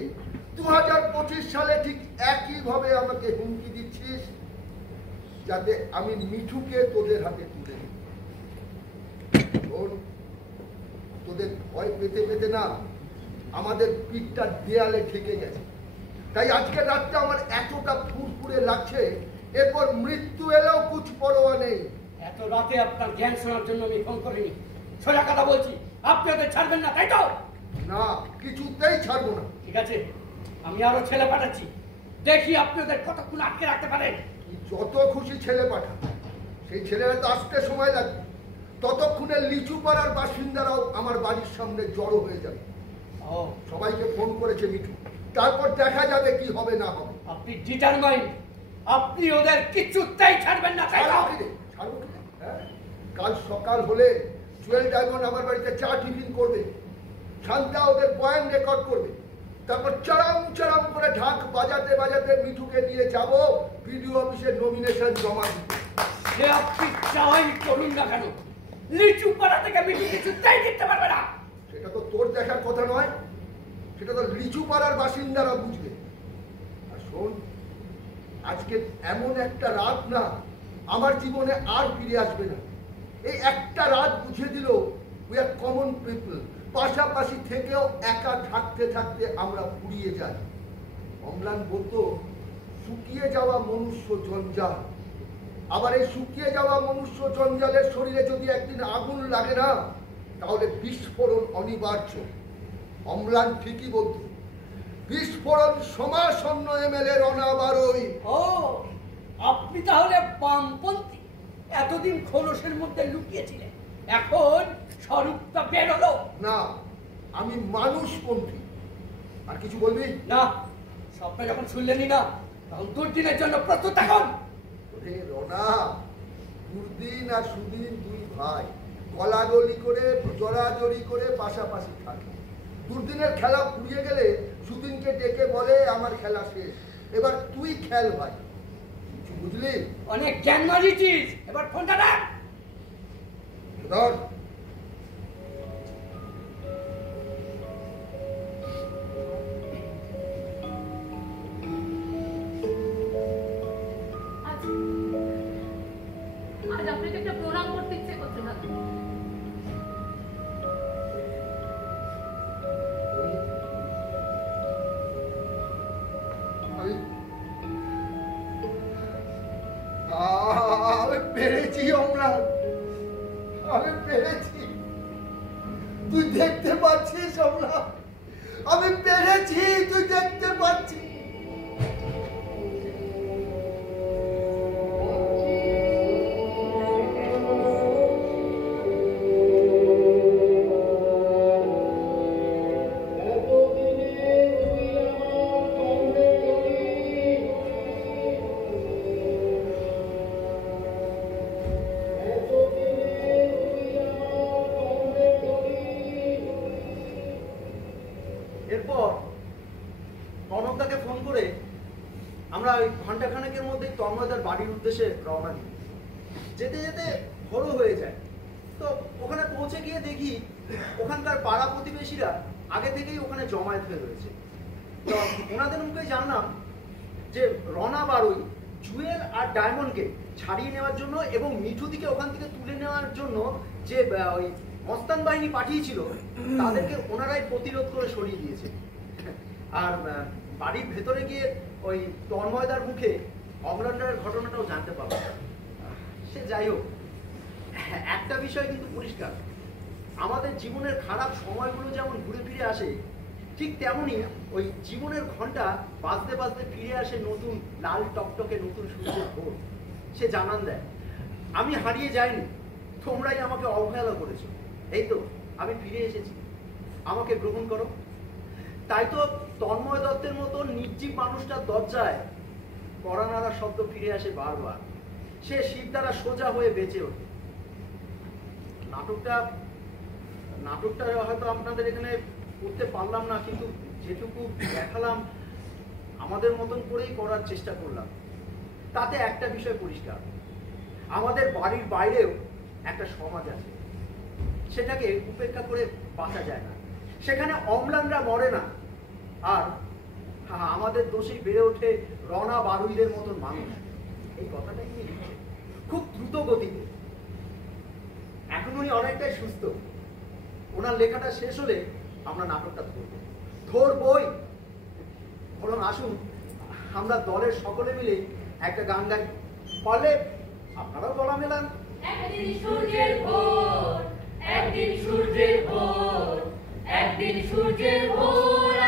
2025 সালে ঠিক একইভাবে আমাকে হুমকি দিচ্ছিস যাতে আমি মিঠুকে তোদের হাতে তুলে দিই। তোদের ভয় পেতে পেতে না আমাদের পিঠটা দেয়ালে ঠেকে গেছে, তাই আজকের রাতটা আমার এতটা ফুরফুরে লাগছে এরপর মৃত্যু এলেও কুছ পরোয়া নেই। এত রাতে আপনার জ্ঞান শোনার জন্য আমি ফোন করিনি। সোজা কথা বলছি, আপনি ওদের ছাড়বেন না, তাই তো? না, কিছুতেই ছাড়বো না। ঠিক আছে, আমি আরো ছেলে পাঠাচ্ছি, দেখি আপনি ওদের কতক্ষণ আটকে রাখতে পারেন। যত খুশি ছেলে পাঠা, সেই ছেলেরা তো আসতে সময় লাগবে। ততক্ষণে লিচু পাড়ার বাসিন্দারাও আমার বাড়ির সামনে জড়ো হয়ে যাবে। ও, সবাইকে ফোন করেছে মিঠু, তারপর দেখা যাবে কি হবে না হবে। আপনি ডিটারমাইন্ড, আপনি ওদের কিছুতেই ছাড়বেন না, তাই তো? ছাড়বো কি রে? ছাড়বো কি রে? হ্যাঁ? কাল সকাল হলে জুয়েল ডায়মন্ড আমার বাড়িতে চা টিফিন করবে, শান্তা ওদের পয়েন্ট রেকর্ড করবে, তারপর চড়াম চড়াম করে ঢাক বাজাতে বাজাতে মিঠুকে নিয়ে যাব বিডিও অফিসে নমিনেশন জমা দিতে। সে আপনি যাই করুন না কেন, লিচু পাড়া থেকে মিঠু কিছুতেই দিতে পারবে না। সেটা তো তোর দেখার কথা নয়, সেটা তো লিচু পাড়ার বাসিন্দারা বুঝবে। আর শোন, আজকে এমন একটা রাত না আমার জীবনে আর ফিরে আসবে না। এই একটা রাত বুঝিয়ে দিল উই আর কমন পিপল। পাশাপাশি থেকেও একা থাকতে থাকতে আমরা ফুরিয়ে যাই। অম্লান বলতো শুকিয়ে যাওয়া মনুষ্য জঞ্জাল। আবার এই শুকিয়ে যাওয়া মনুষ্য জঞ্জালের শরীরে যদি একদিন আগুন লাগে না, তাহলে বিস্ফোরণ অনিবার্য। অম্লান ঠিকই বলতো, বিস্ফোরণ সমাসন্ন এমএলএ রনা বারোই। ও, আপনি তাহলে বামপন্থী, এতদিন খোলসের মধ্যে লুকিয়েছিলেন, এখন স্বরূপটা বেরোলো। না, আমি মানুষপন্থী। আর কিছু বলবি? না, স্বপ্ন যখন শুনলেনই না, তখন দুর্দিনের জন্য প্রস্তুত থাকুন। ওরে রনা, দুর্দিন আর সুদিন দুই ভাই, গলাগলি করে জড়াজড়ি করে পাশাপাশি থাকে। দুর্দিনের খেলা ফুরিয়ে গেলে সুদিনকে ডেকে বলে আমার খেলা শেষ, এবার তুই খেল ভাই। কিছু বুঝলি? অনেক জ্ঞান মারিছিস, এবার ফোনটা রাখ। ধর। আজ আপনাকে একটা প্রণাম করতে ইচ্ছে করছে না। আমি পেরেছি অমরান, আমি পেরেছি। তুই দেখতে পাচ্ছিস অমরান, আমি পেরেছি, তুই দেখতে পাচ্ছিস। এরপর কনকদাকে ফোন করে আমরা ওই ঘন্টাখানেকের মধ্যেই তন্ময়দার বাড়ির উদ্দেশ্যে রওনা দিই। যেতে যেতে ভোরও হয়ে যায়। তো ওখানে পৌঁছে গিয়ে দেখি ওখানকার পাড়া প্রতিবেশীরা আগে থেকেই ওখানে জমায়েত হয়ে রয়েছে। তো ওনাদের মুখে জানলাম যে রনা বারোই জুয়েল আর ডায়মন্ডকে ছাড়িয়ে নেওয়ার জন্য এবং মিঠুদিকে ওখান থেকে তুলে নেওয়ার জন্য যে ওই মস্তান বাহিনী পাঠিয়েছিল তাদেরকে ওনারাই প্রতিরোধ করে সরিয়ে দিয়েছে। আর বাড়ির ভেতরে গিয়ে ওই তন্ময়দার মুখে অমরান্ডারের ঘটনাটাও জানতে পারবো। সে যাই হোক, একটা বিষয় কিন্তু পরিষ্কার, আমাদের জীবনের খারাপ সময়গুলো যেমন ঘুরে ফিরে আসে, ঠিক তেমনই ওই জীবনের ঘন্টা বাজতে বাজতে ফিরে আসে নতুন লাল টকটকে নতুন সূর্যের ভোর। সে জানান দেয় আমি হারিয়ে যাইনি, তোমরাই আমাকে অবহেলা করেছো, এই তো আমি ফিরে এসেছি, আমাকে গ্রহণ করো। তাই তো তন্ময় দত্তের মতো নির্জীব মানুষটার দরজায় কড়ানাড়া শব্দ ফিরে আসে বারবার। সে শিব দ্বারা সোজা হয়ে বেঁচে ওঠে। নাটকটা হয়তো আপনাদের এখানে করতে পারলাম না, কিন্তু যেটুকু দেখালাম আমাদের মতন করেই করার চেষ্টা করলাম। তাতে একটা বিষয় পরিষ্কার, আমাদের বাড়ির বাইরেও একটা সমাজ আছে, সেটাকে উপেক্ষা করে বাঁচা যায় না। সেখানে অম্লানরা মরে না, আর আমাদের দোষেই বেড়ে ওঠে রনা বারুইদের মতন মানুষ। এই কথাটা কি খুব দ্রুত গতিতে। এখন উনি অনেকটাই সুস্থ। ওনার লেখাটা শেষ হলে আমরা নাটকটা ধরবই। বরং আসুন আমরা দলের সকলে মিলে একটা গান গাই, পারলে আপনারাও গলা মেলান। একদিন সূর্যের ভোর, একদিন সূর্যের ভোর, একদিন সূর্যের ভোর